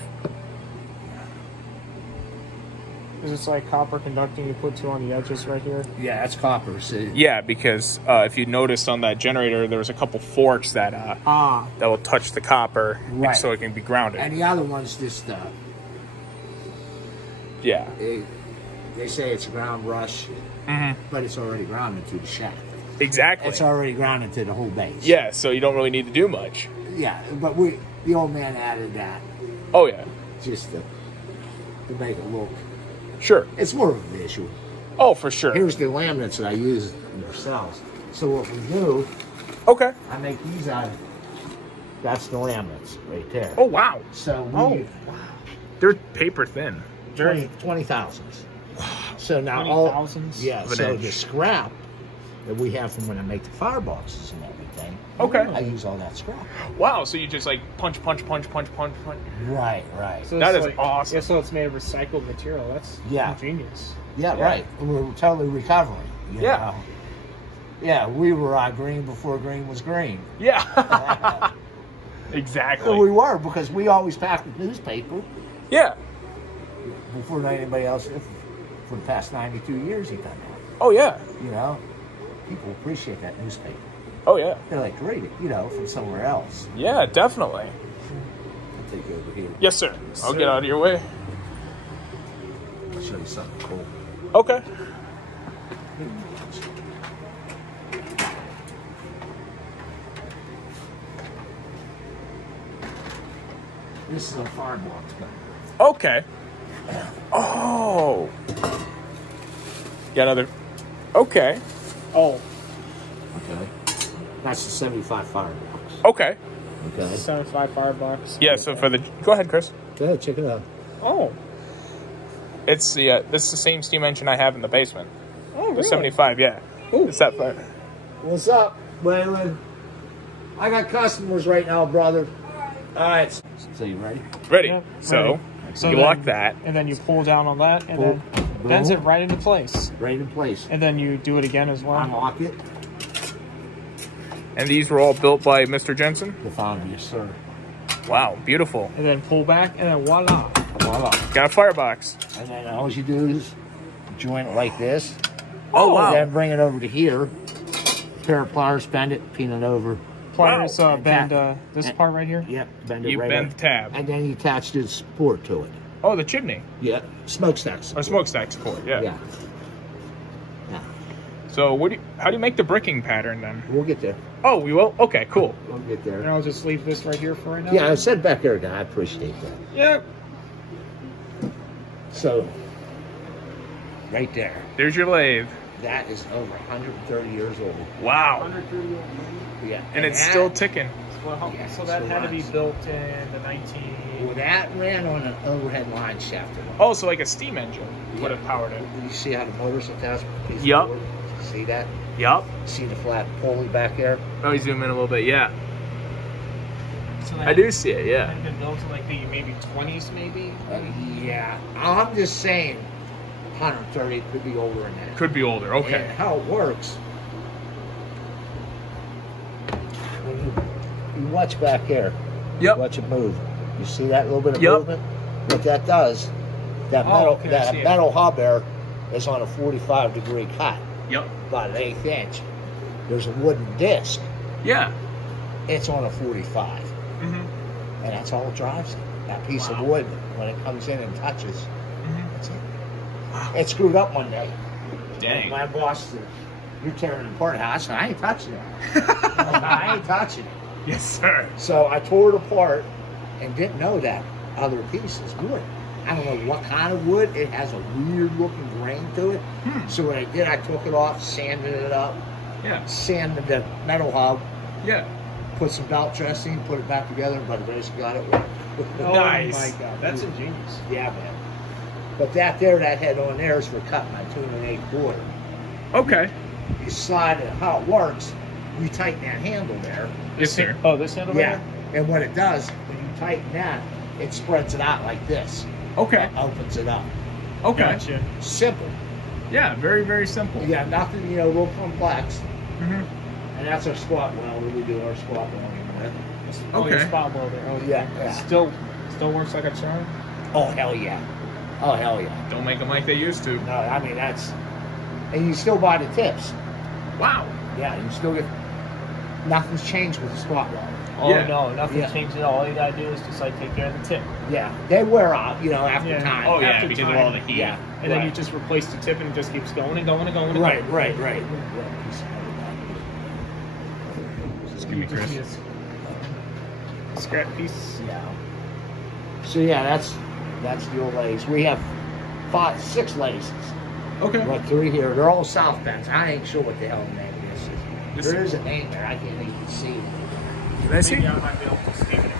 Is this like copper conducting you put 2 on the edges right here? Yeah, that's copper. See? Yeah, because if you noticed on that generator, there was a couple forks that that will touch the copper, Right. so it can be grounded. And the other one's just, yeah. They say it's ground rush, but it's already grounded to the shaft. Exactly. It's already grounded to the whole base. Yeah, so you don't really need to do much. Yeah, but the old man added that Oh, yeah. just to make it look. Sure. It's more of a visual. Oh, for sure. Here's the laminates that I use in ourselves. So what we do, Okay. I make these out of, that's the laminates right there. Oh, wow. So we, They're paper thin. 20 thousandths. So now 20 all, thousandths? yeah, Of an so inch. the scrap that we have from when I make the fireboxes and everything, Okay. I use all that scrap. Wow, so you just like punch. Right, right. So That it's is awesome. Yeah, so it's made of recycled material. That's genius. Yeah, right. And we were totally recovering. You know? Yeah, we were green before green was green. Yeah. Exactly. And we were, because we always packed with newspaper Yeah. before anybody else. For the past 92 years, he done that. Oh, yeah. You know, people appreciate that newspaper. Oh, yeah. They're like, read it, you know, from somewhere else. Yeah, definitely. I'll take you over here. Yes, sir. I'll get out of your way. I'll show you something cool. Okay. This is a firebox gun. Okay. Oh. Got another. Okay. Oh, Okay. That's the 75 firebox. Okay. Okay. 75 firebox. Yeah, so for the... Go ahead, Chris. Go ahead, check it out. Oh. It's the... this is the same steam engine I have in the basement. Oh, The really? 75, yeah. Ooh. It's that far. What's up, Waylon? I got customers right now, brother. All right. So you ready? Ready. Yeah, So, ready. So you then- lock that. And then you pull down on that, and Pull. then bends it right into place. Right in place. And then you do it again as well. Unlock it. And these were all built by Mr. Jensen? The founder, yes, sir. Wow, beautiful. And then pull back, and then voila. Voila. Got a firebox. And then all you do is join it like this. Oh, wow. Then bring it over to here. Pair of pliers, bend it, pin it over. Pliers Wow. bend this part right here. Yep, bend it You right bend up. the tab. And then you attach the support to it. Oh, the chimney. Yeah, smokestack support. Or smokestack support, yeah. Yeah. So how do you make the bricking pattern then? We'll get there. Oh, we will? Okay, cool. We'll get And there. I'll just leave this right here for right now. Yeah, I said back there, guy. I appreciate that. Yep. So, right there. There's your lathe. That is over 130 years old. Wow. Yeah. And it's that- still ticking. Yeah, So that so had to be runs. built in the 19... Well, that ran on an overhead line shaft. Oh, so like a steam engine would have powered it. You see how the motor's attached? Yup. See that? Yup. See the flat pulley back there? Oh, you zoom in a little bit, yeah. So that I do see it, yeah. had been built in like the maybe 20s, maybe? Yeah. I'm just saying 130 could be older than that. Could be older, okay. And how it works, when you watch back here, Yep. watch it move. You see that little bit of Yep. movement? What that does, That Oh, metal, okay, I that see it. metal hub there is on a 45-degree cut, Yep. about an 1/8 inch. There's a wooden disc. Yeah. It's on a 45, Mm-hmm. and that's all it drives. That piece of Wow. wood, when it comes in and touches, Mm-hmm. that's it. Wow. It screwed up one day. Dang. My boss said, "You're tearing it apart." I said, "I ain't touching it. I ain't touching it." Yes, sir. So I tore it apart and didn't know that other piece is wood. I don't know what kind of wood. It has a weird looking grain to it. So what I did, I took it off, sanded it up, Yeah. sanded the metal hub, Yeah. put some belt dressing, put it back together, but I just got it. Oh Nice. my god, that's ingenious. Yeah, man. But that head on there is for cutting my 2 1/8 quarter. Okay. You slide it, how it works, you tighten that handle there. Yes, sir. Oh, this handle Yeah. right And what it does, when you tighten that, it spreads it out like this. Okay. Opens it up. Okay. Gotcha. Simple. Yeah. Very, very simple. You got nothing, real complex. Mm-hmm. And that's our squat welder. We do our squat welding with. Oh, your Okay. spot welder. Oh, Yeah, yeah. Still works like a charm. Oh, hell yeah. Oh, hell yeah. Don't make them like they used to. No, I mean, that's... And you still buy the tips. Wow. Yeah, you still get... Nothing's changed with the squat welder. Oh Yeah. no, nothing Yeah. changed at all. All you gotta do is just like take care of the tip, Yeah, they wear out, after Yeah. time. Oh, yeah, After because of time. all the heat. Yeah. and then you Right. just replace the tip, and it just keeps going and going and going. And Right, going. right. Just give me Just Chris. be a scrap piece. Yeah. So yeah, that's the old lathes. We have 6 lathes. Okay. Like 3 here. They're all south bends. I ain't sure what the hell the name of this This is. There is- is a name there. I can't even see it. Can I see? Maybe I might be able to speak it.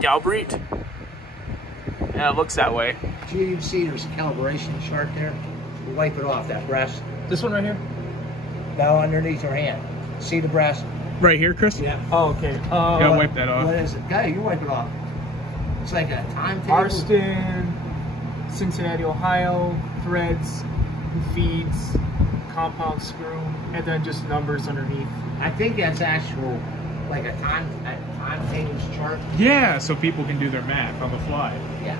Galbreet. Yeah, it looks that way. Do you even see there's a calibration chart there? We wipe it off, that breast. This one right here. Now underneath your hand. See the breast? Right here, Chris? Yeah. Oh, okay. Gotta wipe that What off. is it? Guy, you wipe it off. It's like a timetable. Marston, Cincinnati, Ohio, threads, feeds, compound screw, and then just numbers underneath. I think that's actual, like a timetables chart. Yeah, so people can do their math on the fly. Yeah.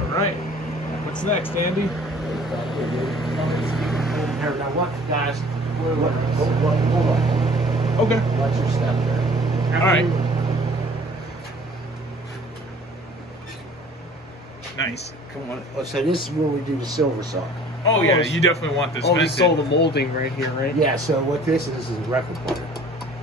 All right. What's next, Andy? Here, now what, guys? Hold on. Okay. Watch your step there. All right. Nice. Come on. Oh, so this is where we do the silver sock. Oh, yeah, you definitely want this Oh, we vented. sold the molding right here, right? Yeah, so what this is a record player.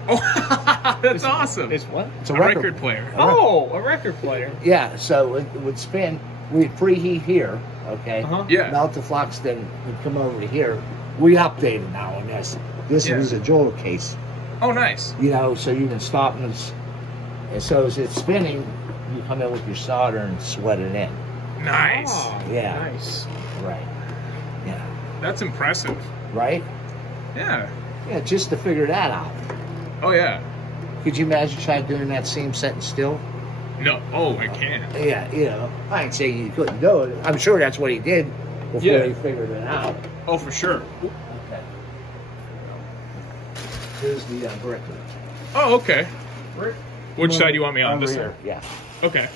Oh, that's awesome. It's what? It's a record player. Oh, a record player. Yeah, so it would spin. We'd preheat here, okay? Uh-huh. Yeah. Melt the flux, then we'd come over to here. We updated now on this. This Yeah. is a jewel case, Oh, nice. so you can stop and so as it's spinning, you come in with your solder and sweat it in. Nice. Oh, Yeah. Nice. Right. Yeah. That's impressive. Right? Yeah. Yeah, just to figure that out. Oh, yeah. Could you imagine trying doing that same sentence still? No. Oh, I can. Yeah, I ain't saying you couldn't do it. I'm sure that's what he did before Yeah. he figured it out. Oh, for sure. Okay. Here's the brick. Oh, okay. Which side do you want me on? Over This here. side? Yeah. Okay.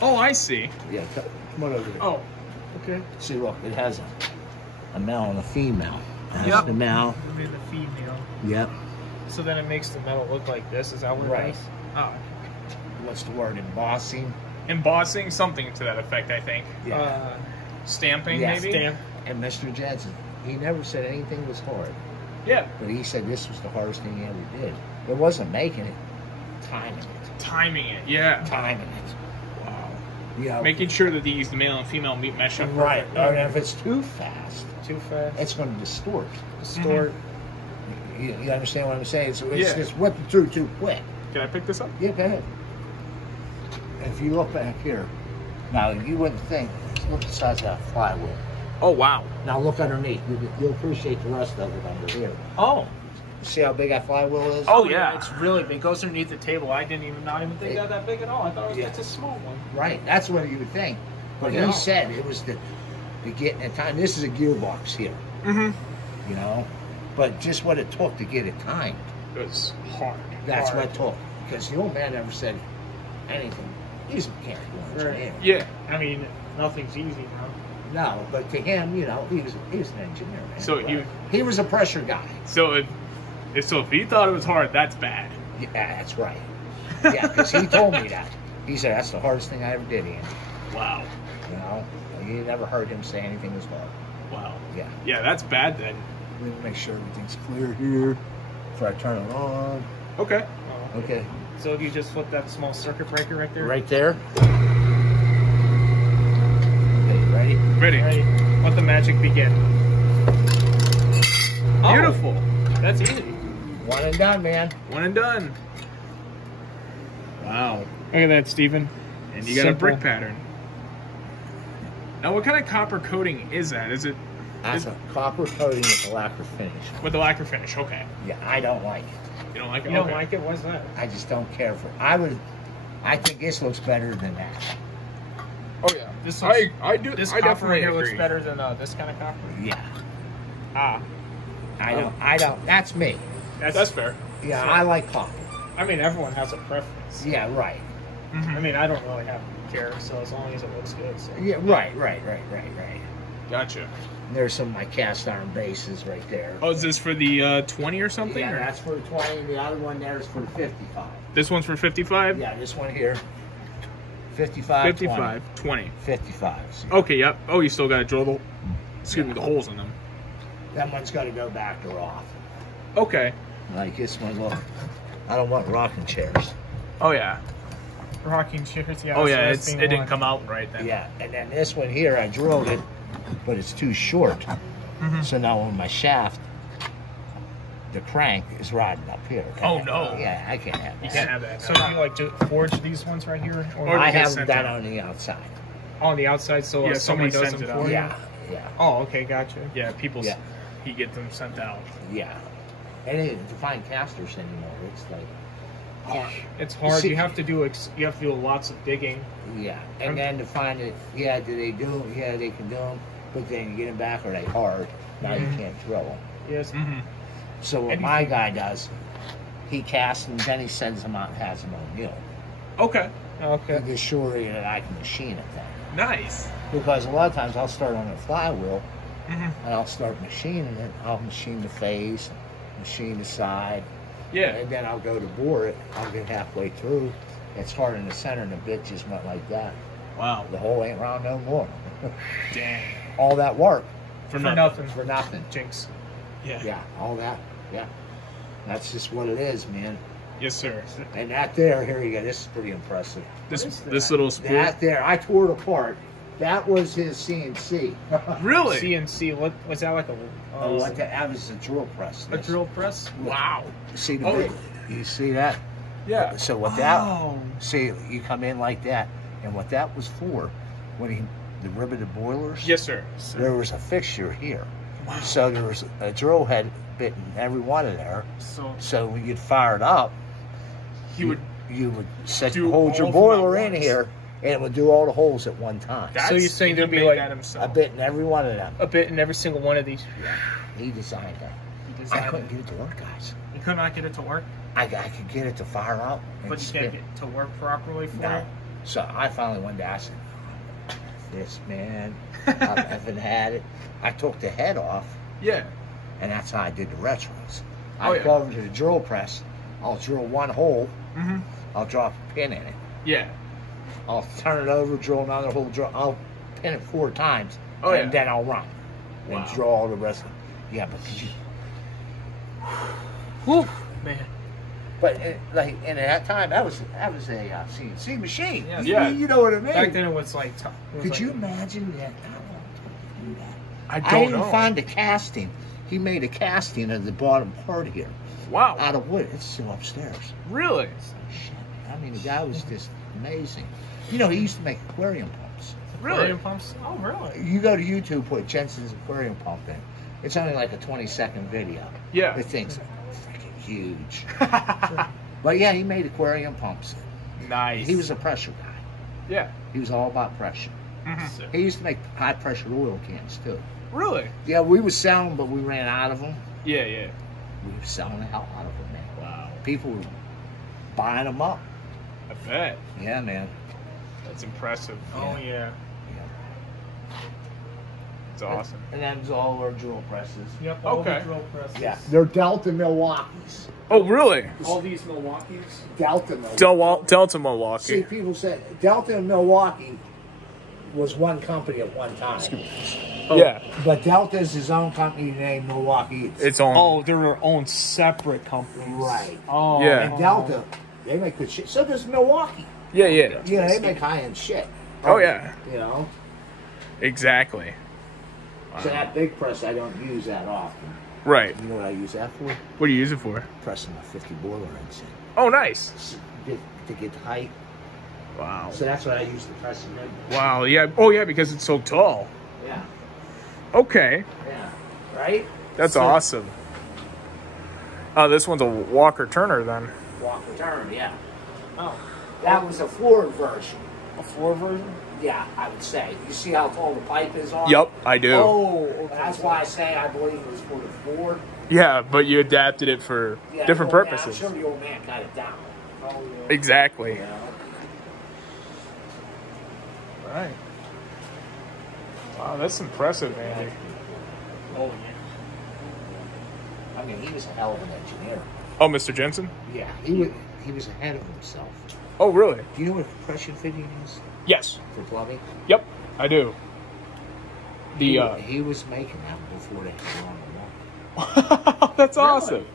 Oh, I see. Yeah, come on over here. Oh, okay. See, look, it has a male and a female. That's Yep. the male. And then the female. Yep. So then it makes the metal look like this. Is that what Right. it does? Oh. What's the word? Embossing. Embossing, something to that effect, I think. Yeah. Stamping, Yeah, maybe? Stamp. And Mr. Jensen, he never said anything was hard, Yeah. but he said this was the hardest thing he ever did. It wasn't making it, timing it. Timing it, yeah. Timing it. Wow. Making sure that the male and female meet mesh up Right. perfectly. And if it's too fast, Too fast. it's going to distort. Distort. You understand what I'm saying? So it's Yeah. just whipping through too quick. Can I pick this up? Yeah, go ahead. If you look back here, now you wouldn't think, look the size of that flywheel. Oh, wow. Now look underneath. You'll appreciate the rest of it under here. Oh. See how big that flywheel is? Oh, yeah. It's really big. It goes underneath the table. I didn't even think that big at all. I thought it was Yeah. just a small one. Right. That's what you would think. But Yeah. he said it was the getting it time. This is a gearbox here, Mm-hmm. But just what it took to get it timed. It was hard. That's hard. what took. Because the old man never said anything. He's a mechanical engineer. Yeah. I mean, nothing's easy now. No, but to him, you know, he was an engineer, man. So he was a pressure guy. So if he thought it was hard, that's bad. Yeah, that's right. Yeah, because he told me that. He said, that's the hardest thing I ever did, Andy. Wow. You know, you never heard him say anything was hard. Wow. Yeah. Yeah, that's bad then. Let me make sure everything's clear here before I turn it on. Okay. Okay. So you just flip that small circuit breaker right there? Right there. Okay, you ready? Ready. Ready. Let the magic begin. Beautiful. Oh, that's easy. One and done, man. One and done. Wow. Look at that, Steven. And you got a brick pattern. Now, what kind of copper coating is that? Is it That's a copper coating with a lacquer finish. with the lacquer finish? Okay. Yeah, I don't like it. You don't like it? You don't Okay. like it? What's that? I just don't care for it. I think this looks better than that. Oh yeah. This I do. This I copper definitely right here agree. looks better than this kind of copper. Yeah. Ah, I don't. That's me. That's fair. Yeah, I like copper. I mean, everyone has a preference. Yeah, right. I mean, I don't really have to care, so as long as it looks good. So. Yeah, right. Gotcha. There's some of my cast iron bases right there. Oh, is this for the 20 or something? Yeah, or? that's for the 20, and the other one there is for the 55. This one's for 55? Yeah, this one here, 55, 55, 20. 55. Okay, yep. Oh, you still got to drill the holes in them. That one's got to go back or off. Okay. Like this one, look. I don't want rocking chairs. Oh, yeah. Rocking chairs, yeah. Oh, so yeah, that's it being didn't one. come out right then. Yeah, and then this one here, I drilled it, but it's too short. So now on my shaft, the crank is riding up here. Oh, no. Yeah, I can't have You that. can't have that. So do you like to forge these ones right here? Or I they get have sent that out. on the outside. on the outside, so Yeah, if someone somebody does sends them it out. for you? Yeah, yeah, Oh, okay, gotcha. Yeah, people, Yeah. he gets them sent out. yeah. And to find casters anymore, it's like, It's hard. See- You have to do lots of digging. yeah. And then to find it, yeah, do they do them? Yeah, they can do them. But then you get them back, are they hard? Now you can't drill them. Yes. Mm-hmm. So what my guy does, he casts them, then he sends them out and has them on mill. Okay. Okay. To assure that I can machine it then. Nice. Because a lot of times I'll start on a flywheel, Mm-hmm. and I'll start machining it. I'll machine the face, machine the side, Yeah. and then I'll go to bore it. I'll get halfway through. It's hard in the center, and the bit just went like that. Wow. The hole ain't round no more. Dang. All that work For For nothing. for nothing. Jinx. Yeah. Yeah, all that. Yeah, that's just what it is, man. Yes, sir. And that there, here you go. This is pretty impressive. This little spool. That there, I tore it apart. That was his CNC. Really? CNC. What was that like Oh, what that was a drill press. a This. drill press? Wow. See the Oh. bit? You see that? Yeah. So what that? Oh. See, you come in like that, and what that was for, when the riveted boilers. Yes, sir. There was a fixture here. Wow. So there was a drill head bit in every one of there. So So when you'd fire it up, he would. you would Do hold your all of them boiler at in once. here, and it would do all the holes at one time. That's, So you're saying there'd he be made like that A himself. bit in every one of them. a bit in every single one of these. He designed that. You I designed couldn't it. get it to work, guys. You could not get it to work, I could get it to fire up. And but you spin. can't get it to work properly for No. it. So I finally one day I said, "This man, I haven't had it." I took the head off, Yeah. and that's how I did the retros. Oh, I yeah. go over to the drill press. I'll drill one hole. Mm-hmm. I'll drop a pin in it. Yeah. I'll turn it over, drill another hole. I'll pin it 4 times, Oh, and yeah. then I'll run and Wow. draw all the rest. Yeah, but Whew, man. But in that time, that was a CNC machine. Yeah. Yeah. You know what I mean? Back then it was like. Could you imagine that? How long did he do that? I I don't didn't know. find a casting. He made a casting of the bottom part here Wow. out of wood. It's still upstairs. Really? Shit. I mean, the guy was just amazing. You know, he used to make aquarium pumps. Really? Aquarium pumps? Oh, really? You go to YouTube, put Jensen's aquarium pump in. It's only like a 20-second video. Yeah. The thing's freaking huge. But yeah, he made aquarium pumps. Nice. He was a pressure guy. Yeah. He was all about pressure. Mhm. He used to make high pressure oil cans too. Really? Yeah, we was selling, but we ran out of them. Yeah. Yeah. We were selling the hell out of them, man. people were buying them up. I bet. Yeah, man. That's impressive. Oh yeah. Yeah. It's awesome. And that's all our drill presses. Yep. Okay. The drill presses. Yeah. They're Delta Milwaukee's. Oh, really? All these Milwaukee's. Delta Milwaukee. Delta See, Milwaukee. people said Delta and Milwaukee was one company at one time. Yeah. But Delta is his own company named Milwaukee. It's on. Oh, they're their own separate companies. Right. Oh. Yeah. And Delta, they make good shit. So does Milwaukee. Yeah, yeah. You know, they make high-end shit. Oh, yeah. You know? Exactly. So that big press, I don't use that often. Right. You know what I use that for? What do you use it for? Pressing a 50 boiler engine. Oh, nice. To get height. Wow. So that's what I use to press it in. Wow. Yeah. Oh, yeah, because it's so tall. Yeah. Okay. Yeah. Right? That's awesome. Oh, this one's a Walker Turner then. Walker Turner, yeah. Oh. That was a Ford version. A floor version? Yeah, I would say. You see how tall the pipe is on? Yep, I do. Oh. Okay. That's why I say I believe it was for the Ford. Yeah, but you adapted it for Yeah, different the old man- purposes. I'm sure the old man got it down. Oh yeah. Exactly. You know? Right. Wow, that's impressive, Andy. Oh yeah. I mean, he was a hell of an engineer. Oh, Mr. Jensen? Yeah, he was ahead of himself. Oh, really? Do you know what compression fitting is Yes. for plumbing? Yep, I do. The He was making that before they had it on the wall. that's awesome.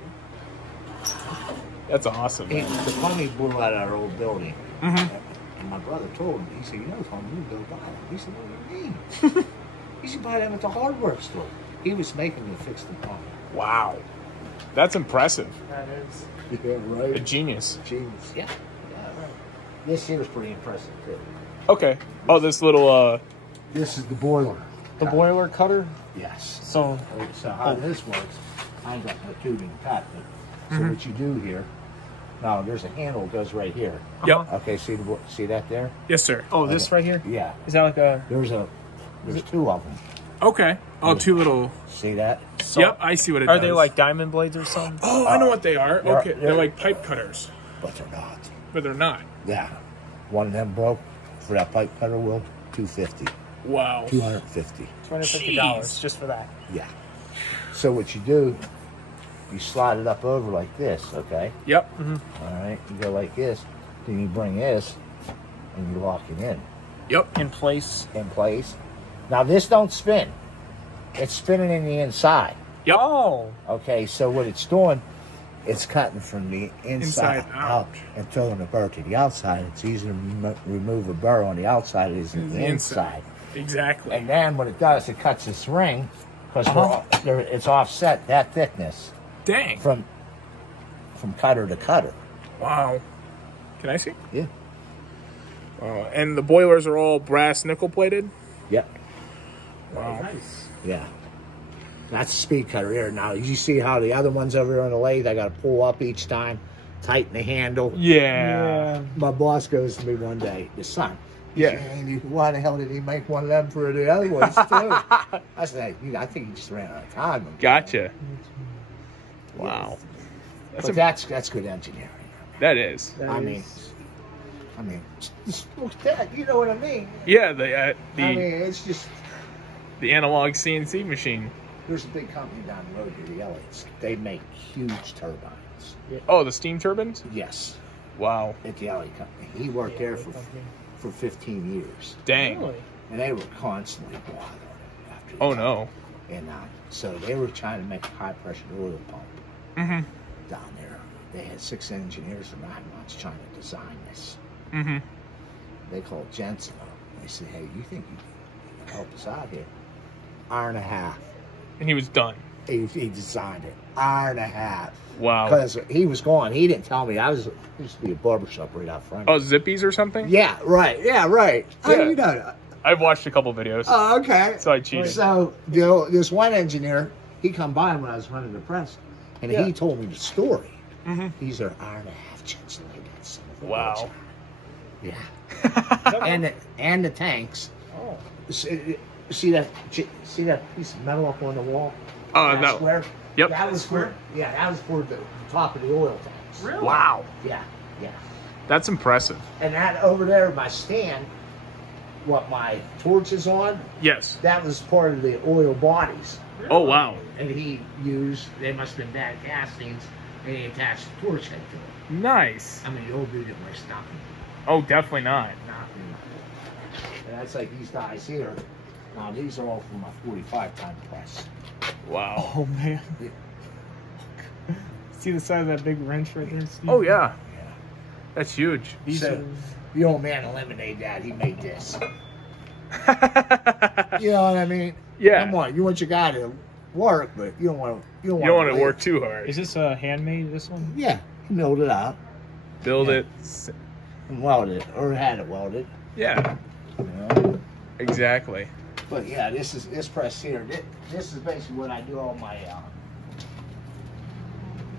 That's awesome. Hey, Man. the plumbing blew out our old building. Mhm. And my brother told me, he said, you know, Tom, you can go buy them. He said, what do you mean? You should buy them at the hardware store. He was making them to fix the plumbing. Wow, that's impressive. That is. Yeah, A right. genius. Genius. Yeah. This here was pretty impressive, too. Okay. Oh, this little This is the boiler. The boiler cutter. Yes. So. So how this works, I ain't got no tubing cut, but so what you do here, now there's a handle that goes right here. Yep. Okay, see that there? Yes, sir. Oh, this right here. Yeah. Is that like a? There's two of them. Okay. Oh, two little. See that? Yep, I see what it Are does. they like diamond blades or something? Oh, I know what they are. they're- Okay, they're like pipe cutters, But they're not. but they're not. Yeah. One of them broke for that pipe cutter wheel, $250. Wow. $250. $250 just for that. Yeah. So what you do, you slide it up over like this, okay? Yep. All right. You go like this, then you bring this, and you lock it in Yep. In place. place. Now this don't spin. It's spinning in the inside. Yep. Oh. Okay, so what it's doing, it's cutting from the inside, Inside out. and throwing the burr to the outside. It's easier to remove a burr on the outside as the inside. Exactly. And then what it does, it cuts this ring because it's offset that thickness Dang. from cutter to cutter. Wow. Can I see? Yeah. Wow. And the boilers are all brass nickel plated. Yep. Wow. Nice. Yeah. That's a speed cutter here. Now, you see how the other ones over here on the lathe, I got to pull up each time, tighten the handle. Yeah. My boss goes to me one day, his son. Yeah. And why the hell did he make one of them for the other ones, too? I said, I think he just ran out of time. Gotcha. Wow. But that's good engineering. That is. I mean, just look at that. You know what I mean? Yeah. I mean, it's just, the analog CNC machine. there's a big company down the road here, the Elliots. They make huge turbines. Oh, the steam turbines. Yes, Wow. at the Elliott company. He worked there for 15 years. Dang. Really? And they were constantly bothering him after he Oh died. no. And so they were trying to make a high-pressure oil pump Mhm. down there. They had 6 engineers for 9 months trying to design this. Mhm. They called Jensen. They said, hey, you think you can help us out here? Hour and a half. And he was done. He designed it. Hour and a half. Wow. Because he was gone. He didn't tell me. I used to be a barbershop right out front. Oh, Zippies or something? Yeah, right. Yeah, right. How Yeah. do you know that? I've watched a couple videos. Oh, okay. So I cheated. So this one engineer, he come by when I was running the press, and he told me the story. Mhm. These are hour and a half Jensen like that son of a Wow. bitch. Yeah. and the tanks. Oh. See that piece of metal up on the wall? Oh, That no. square? Yep. That was for that was for the top of the oil tanks. Really? Wow. Yeah, yeah. That's impressive. And that over there, my stand, what my torch is on, Yes. that was part of the oil bodies. Oh, wow. And he used, they must have been bad castings, and he attached the torch head to it. Nice. I mean, the old dude didn't waste nothing. Oh, definitely not. Nothing. And that's like these guys here. Now, these are all from my 45-ton press. Wow. Oh man. See the size of that big wrench right there, Steve? Oh, yeah. Yeah. That's huge. These So, are... the old man eliminated that. He made this. You know what I mean? Yeah. Come on, you want your guy to work, but you don't want to. You don't want to work too hard. Is this handmade, this one? Yeah, he milled it out Build Yeah. it. and welded it, or had it welded. Yeah. You know? Exactly. But yeah, this press here. This is basically what I do all my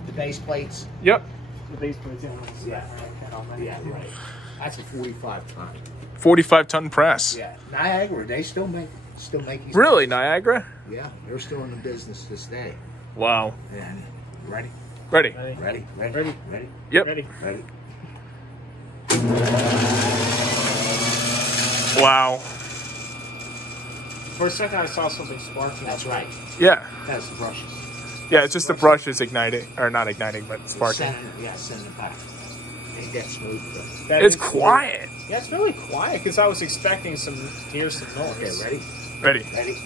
the base plates. Yep. The base plates in. Yeah. Yeah, right. That's a 45-ton. 45-ton press. Yeah, Niagara. They still make these. Really, Niagara? Yeah, they're still in the business this day. Wow. And ready, Ready. ready, ready, Ready. ready, Yep. Ready. ready. Wow. For a second, I saw something sparking. That's right. Yeah. That's the brushes. Yeah, it's just the brushes igniting, or not igniting, but sparking. Send it back. Ain't that smooth? That It's is- quiet. Yeah, it's really quiet because I was expecting to hear some noise. Okay, ready, Ready. ready.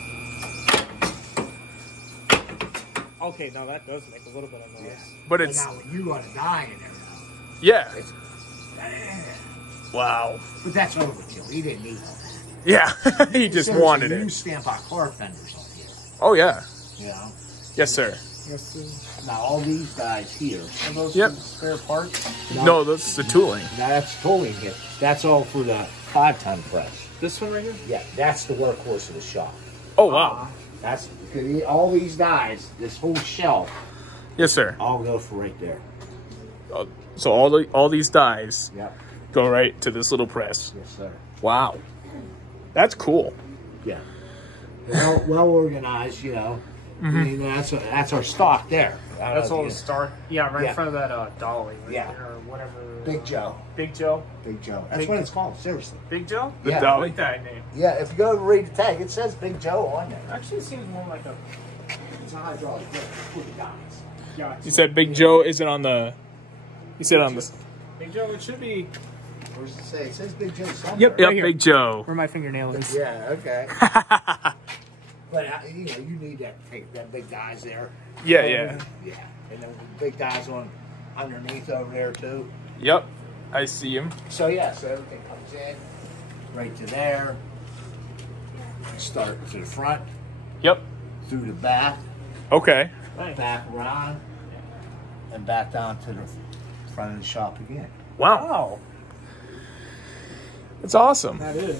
Okay, now that does make a little bit of noise. Yeah. But But it's, now when you run a die in there, yeah. it's, Wow. but that's overkill. He didn't need all that. Yeah. He just Seriously, wanted you it. stamp out car fenders on here. Oh, yeah. You know. Yes, sir. Let's see. Now all these guys here. Are those Yep. some spare parts? No, that's the tooling. Now that's totally here. That's all for the 5-ton press. This one right here? Yeah, that's the workhorse of the shop. Oh, wow. That's all these dies. This whole shelf Yes, sir. all go for right there. So all these dies Yep. go right to this little press. Yes, sir. Wow. That's cool. Yeah. Well organized, you know. I mean, that's our stock there. I don't That's know all if the you- start. Yeah, right Yeah. in front of that dolly. Right Yeah. there, or whatever. Big Joe. Big Joe. Big Joe. That's Big- what it's called. Seriously. Big Joe? The Yeah. I dolly. like that name. Yeah. If you go read the tag, it says Big Joe on there. Actually, it seems more like a. It's a hydraulic lift for the guys. Yeah. You said Big Joe isn't on the... You said on the... Big Joe. It should be Where does it say? It says Big Joe somewhere. Yep, Right here. Big Joe. where my fingernail is. Yeah. Okay. But you know, you need that big guys there. Yeah, yeah. Yeah. And then the big guys on underneath over there too. Yep. I see him. So yeah, so everything comes in right to there. Start to the front, Yep. through the back, Okay. back around, and back down to the front of the shop again. Wow. Wow. That's awesome. That is.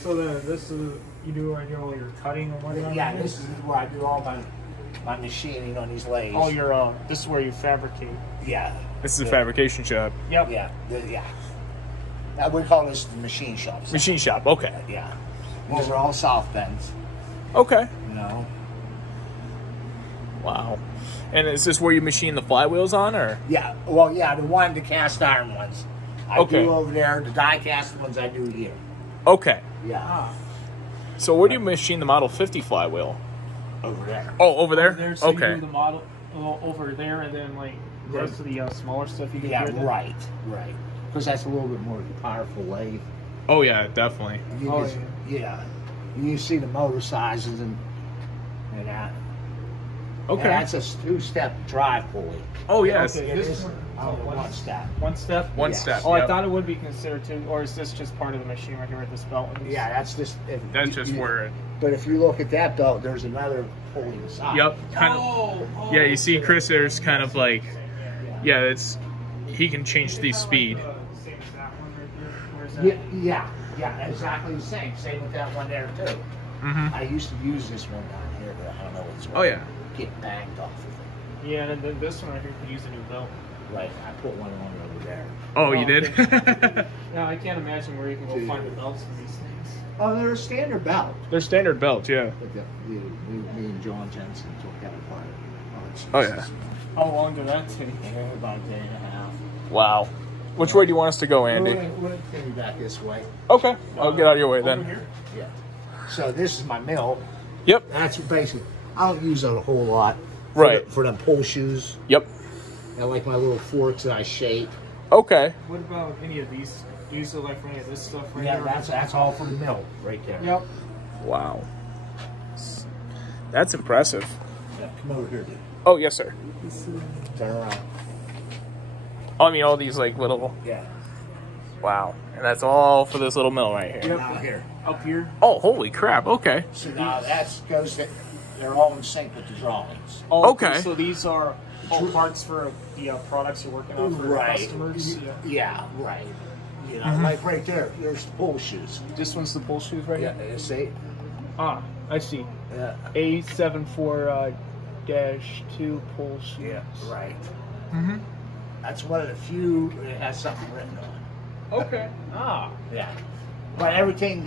So then this is you do all your cutting or whatever. Yeah, this is where I do all my machining on these lathes. Oh, your this is where you fabricate. Yeah. This is a Yeah. fabrication shop. Yep. Yeah. Yeah. We call this the machine shop. Machine shop. Okay. Yeah. These are all South Bends, Okay. you know. Wow. And is this where you machine the flywheels on, or? Yeah, well, yeah, the cast iron ones I Okay. do over there. The die cast ones I do here. Okay. Yeah, Ah. So where do you machine the Model 50 flywheel? over there. Oh, over there? There, so you Okay. do the model over there, and then like the rest of the smaller stuff you do Yeah, here. then? right. Because that's a little bit more powerful lathe. Oh, yeah, definitely. You Oh, just- yeah. You see the motor sizes and that. Okay. And that's a 2-step drive pulley. Oh, yes. Okay. It This is one- one step. One step. One Yeah. step. Oh, I yep. thought it would be considered two, or is this just part of the machine right here at this belt? Yeah, that's just. That's just where it... But if you look at that belt, there's another pulley inside. Yep. Kind of. Oh, Yeah, you see Chris there's kind of like... Yeah, it's... He can change the speed. Same as that one right there. Where's that? Yeah, exactly the same. Same with that one there too. Mm-hmm. I used to use this one down here, but I don't know what's Oh, yeah. Get banged off of it. Yeah, and then this one right here could use a new belt. Right, I put one on over there. Oh, you did? Yeah, I can't imagine where you can go Dude. find the belts for these things. Oh, they're a standard belt. They're standard belts, yeah. But me and John Jensen took that apart. parts. Oh, yeah. How long did that take? About a day and a half. Wow. Which way do you want us to go, Andy? We're going back this way. Okay. I'll get out of your way then. Here? Yeah. So this is my mill. Yep. That's basically, I don't use it a whole lot. Right. For them pull shoes. Yep. I like my little forks that I shape. Okay. What about any of these? Do you still like for any of this stuff right Yeah, here? that's all for the mill right there. Yep. Wow. That's impressive. Yeah, come over here, dude. Oh, yes, sir. Turn around. Oh, I mean, all these, like, little... Yeah. Wow. And that's all for this little mill right here. Yep. Now here. Up here? Oh, holy crap. Okay. So now they're all in sync with the drawings. Oh, Okay. So these are all parts for the products you're working on for Right. customers? Yeah. Yeah, right. You know, like right there, there's the pull shoes. This one's the pull shoes right Yeah, here? you see? Ah, I see. Yeah. A74-2 pull shoes. Yeah, right. Mm-hmm. That's one of the few that has something written on Okay. Ah. it. Yeah. But everything,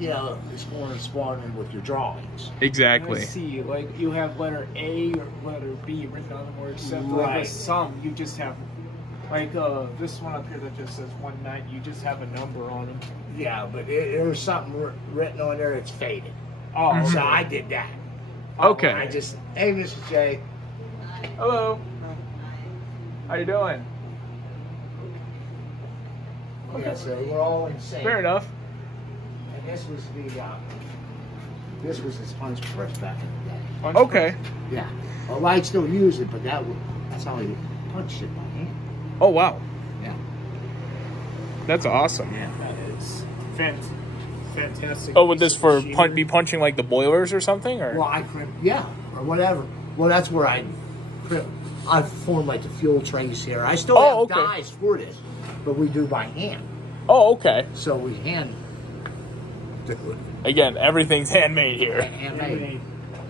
you know, is corresponding with your drawings. Exactly. I see. Like, you have letter A or letter B written on them, or except like Right. with some, you just have, like, this one up here that just says 19, you just have a number on them. Yeah, but there was something written on there that's faded. Oh, So okay. I did that. Okay. I just, hey, Mr. J. Hello. How you doing? Yeah, so we're all in sync. Fair enough. And this was this was his punch press back in the day. Punch Okay. Yeah. Well, I'd still use it, but that's how he punched it by hand. Oh, wow. Yeah. That's awesome. Yeah. That is fantastic. Oh, would this piece of for machinery. be punching, like, the boilers or something? Or? Well, I crimp, yeah, or whatever. Well, that's where I form like the fuel trays here. I still Oh, have okay. dies for this, but we do by hand. Oh, okay. So we hand do it. Again, everything's handmade here. Handmade.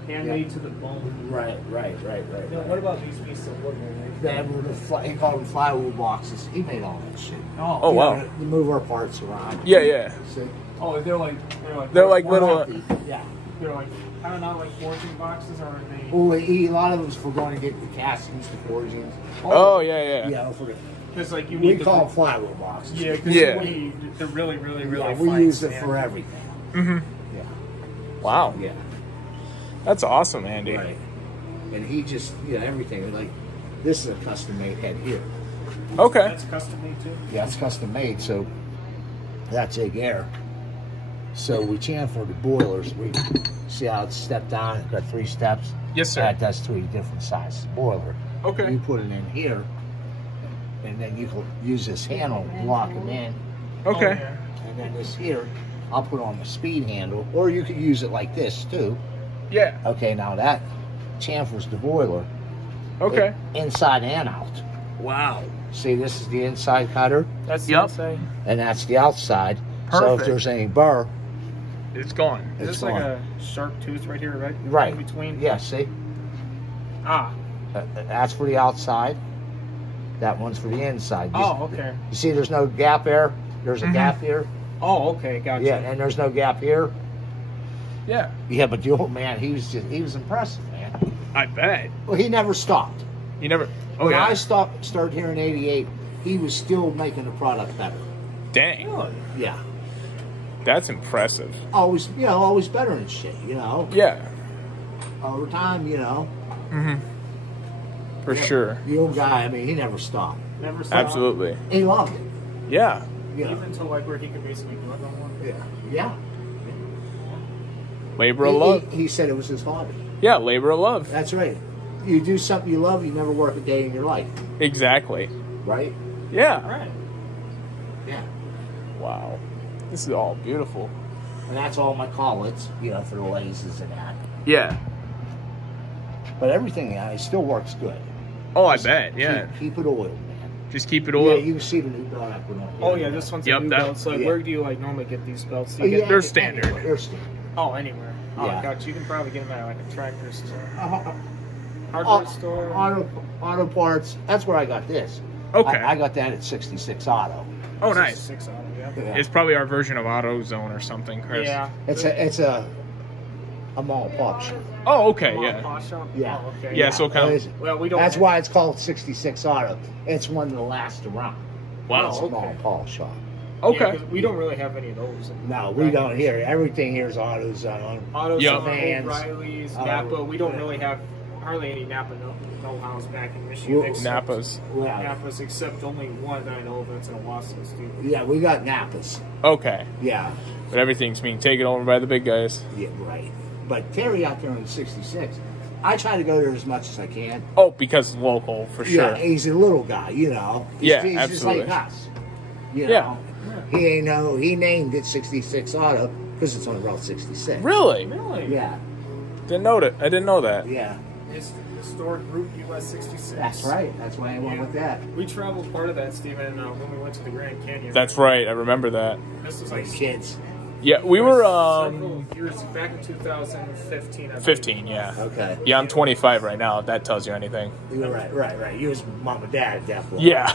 Handmade to the bone. Right. Now, what about these pieces of wood right there? Then he called them flywheel boxes. He made all that shit. Oh, You wow. know, to move our parts around. Yeah, yeah. See? Oh, they're like Little... Yeah. they're like kind of not like forging boxes, or are they? Well, a lot of them is for going to get the castings, the forgings. Oh, yeah. Yeah, for the, Because like you we need call them flywheel boxes. Yeah, because Yeah. they're really Yeah, we fine use it sand. for everything. Mm-hmm. Yeah. Wow. Yeah. That's awesome, Andy. Right. And he just, everything. Like, this is a custom made head here. Okay. That's custom made too. Yeah, it's custom made, so that's egg air. So we chamfer the boilers. We see how it's stepped down. It's got 3 steps. Yes, sir. That does 3 different sizes boiler. Okay. You put it in here, and then you can use this handle and lock them in. Okay. Oh, yeah. And then this here, I'll put on the speed handle, or you could use it like this too. Yeah. Okay, now that chamfers the boiler. Okay. Inside and out. Wow. See, this is the inside cutter, That's Yep. insane. and that's the outside. So if Perfect. there's any burr, It's gone. Is it's this like gone. a sharp tooth right here, right? Right. In between. Yeah, see? Ah. That's for the outside. That one's for the inside. Oh, okay. You see there's no gap there? There's a Mhm. gap here? Oh, okay. Gotcha. Yeah, and there's no gap here? Yeah. Yeah, but the old man, he was impressive, man. I bet. Well, he never stopped. You never... Oh, When yeah. I started here in '88, he was still making the product better. Dang. Really? Yeah. That's impressive. Always, always better than shit, Yeah. Over time, Mm-hmm. For sure. The old guy, I mean, he never stopped. Never saw. Absolutely. He loved it. Yeah. Even to like where he could basically do it no more. Yeah. Labor of love. He said it was his hobby. Yeah, labor of love. That's right. You do something you love, you never work a day in your life, Exactly. right? Yeah. Right. Yeah. Wow. This is all beautiful. And that's all my collets, for the lasers and that. Yeah. But everything, it still works good. Oh, I bet. Yeah. Keep it oiled, man. Just keep it Yeah, oil. you can see the new belt I put on. Oh yeah, this one's Yep, a new that- belt. So like, yeah. where do you like normally get these belts? Do Oh, you yeah, get? They're standard. anywhere, they're standard. Oh, anywhere. Oh, Yeah. gotcha. You can probably get them at like a tractor store, hardware Auto, store. auto parts. That's where I got this. Okay. I got that at 66 Auto. Oh, This is nice. 6 auto, yeah. Yeah. It's probably our version of AutoZone or something, Chris. Yeah. It's a a mall pop shop. Oh, okay, Come on, yeah. pawn shop? Yeah. Oh, okay. Yeah, so kind of. Well, we don't. That's why it's called 66 Auto. It's one of the last around. Wow. It's a mall pawn shop. Okay. Yeah, 'cause we don't really have any of those. No, we don't hear. Everything here is AutoZone. AutoZone, Yep. Vans. O'Reilly's, Napa. We don't really have hardly any Napa know-hows back in Michigan. Well, except Napas. Yeah, Napas, except only one that I know of that's in Owasso, Steve. yeah, we got Napas. Okay. Yeah, But everything's being taken over by the big guys. yeah, right. But Terry out there on the 66, I try to go there as much as I can. Oh, because local, for sure. Yeah, he's a little guy, you know. Yeah, he's absolutely. just like us. You Yeah. know, he named it 66 Auto because it's on Route 66. Really? Really? Yeah, Didn't know that. I didn't know that. yeah. It's historic Route US 66. That's right. That's why I went with that. We traveled part of that, Stephen, when we went to the Grand Canyon. That's right. I remember that. This was like Like kids. Yeah, we were several years back in 2015. I believe. 15. Yeah. Okay. Yeah, I'm 25 right now. If that tells you anything. You're right. You was mom and dad at that point. Yeah.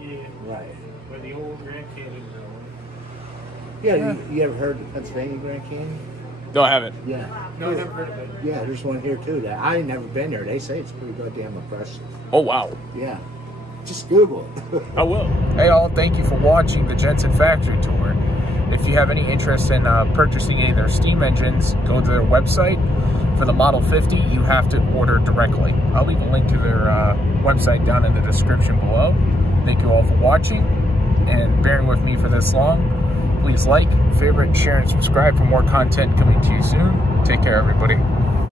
Yeah, Right. where the old Grand Canyon Railway. Yeah, you ever heard of Pennsylvania Grand Canyon? No, I haven't. Yeah. No, I've never heard of it. Yeah, there's one here too. That I ain't never been there. They say it's pretty goddamn impressive. Oh, wow. Yeah. Just Google it. I will. Hey all, thank you for watching the Jensen factory tour. If you have any interest in purchasing any of their steam engines, go to their website. For the Model 50, you have to order directly. I'll leave a link to their website down in the description below. Thank you all for watching and bearing with me for this long. Please like, favorite, share, and subscribe for more content coming to you soon. Take care, everybody.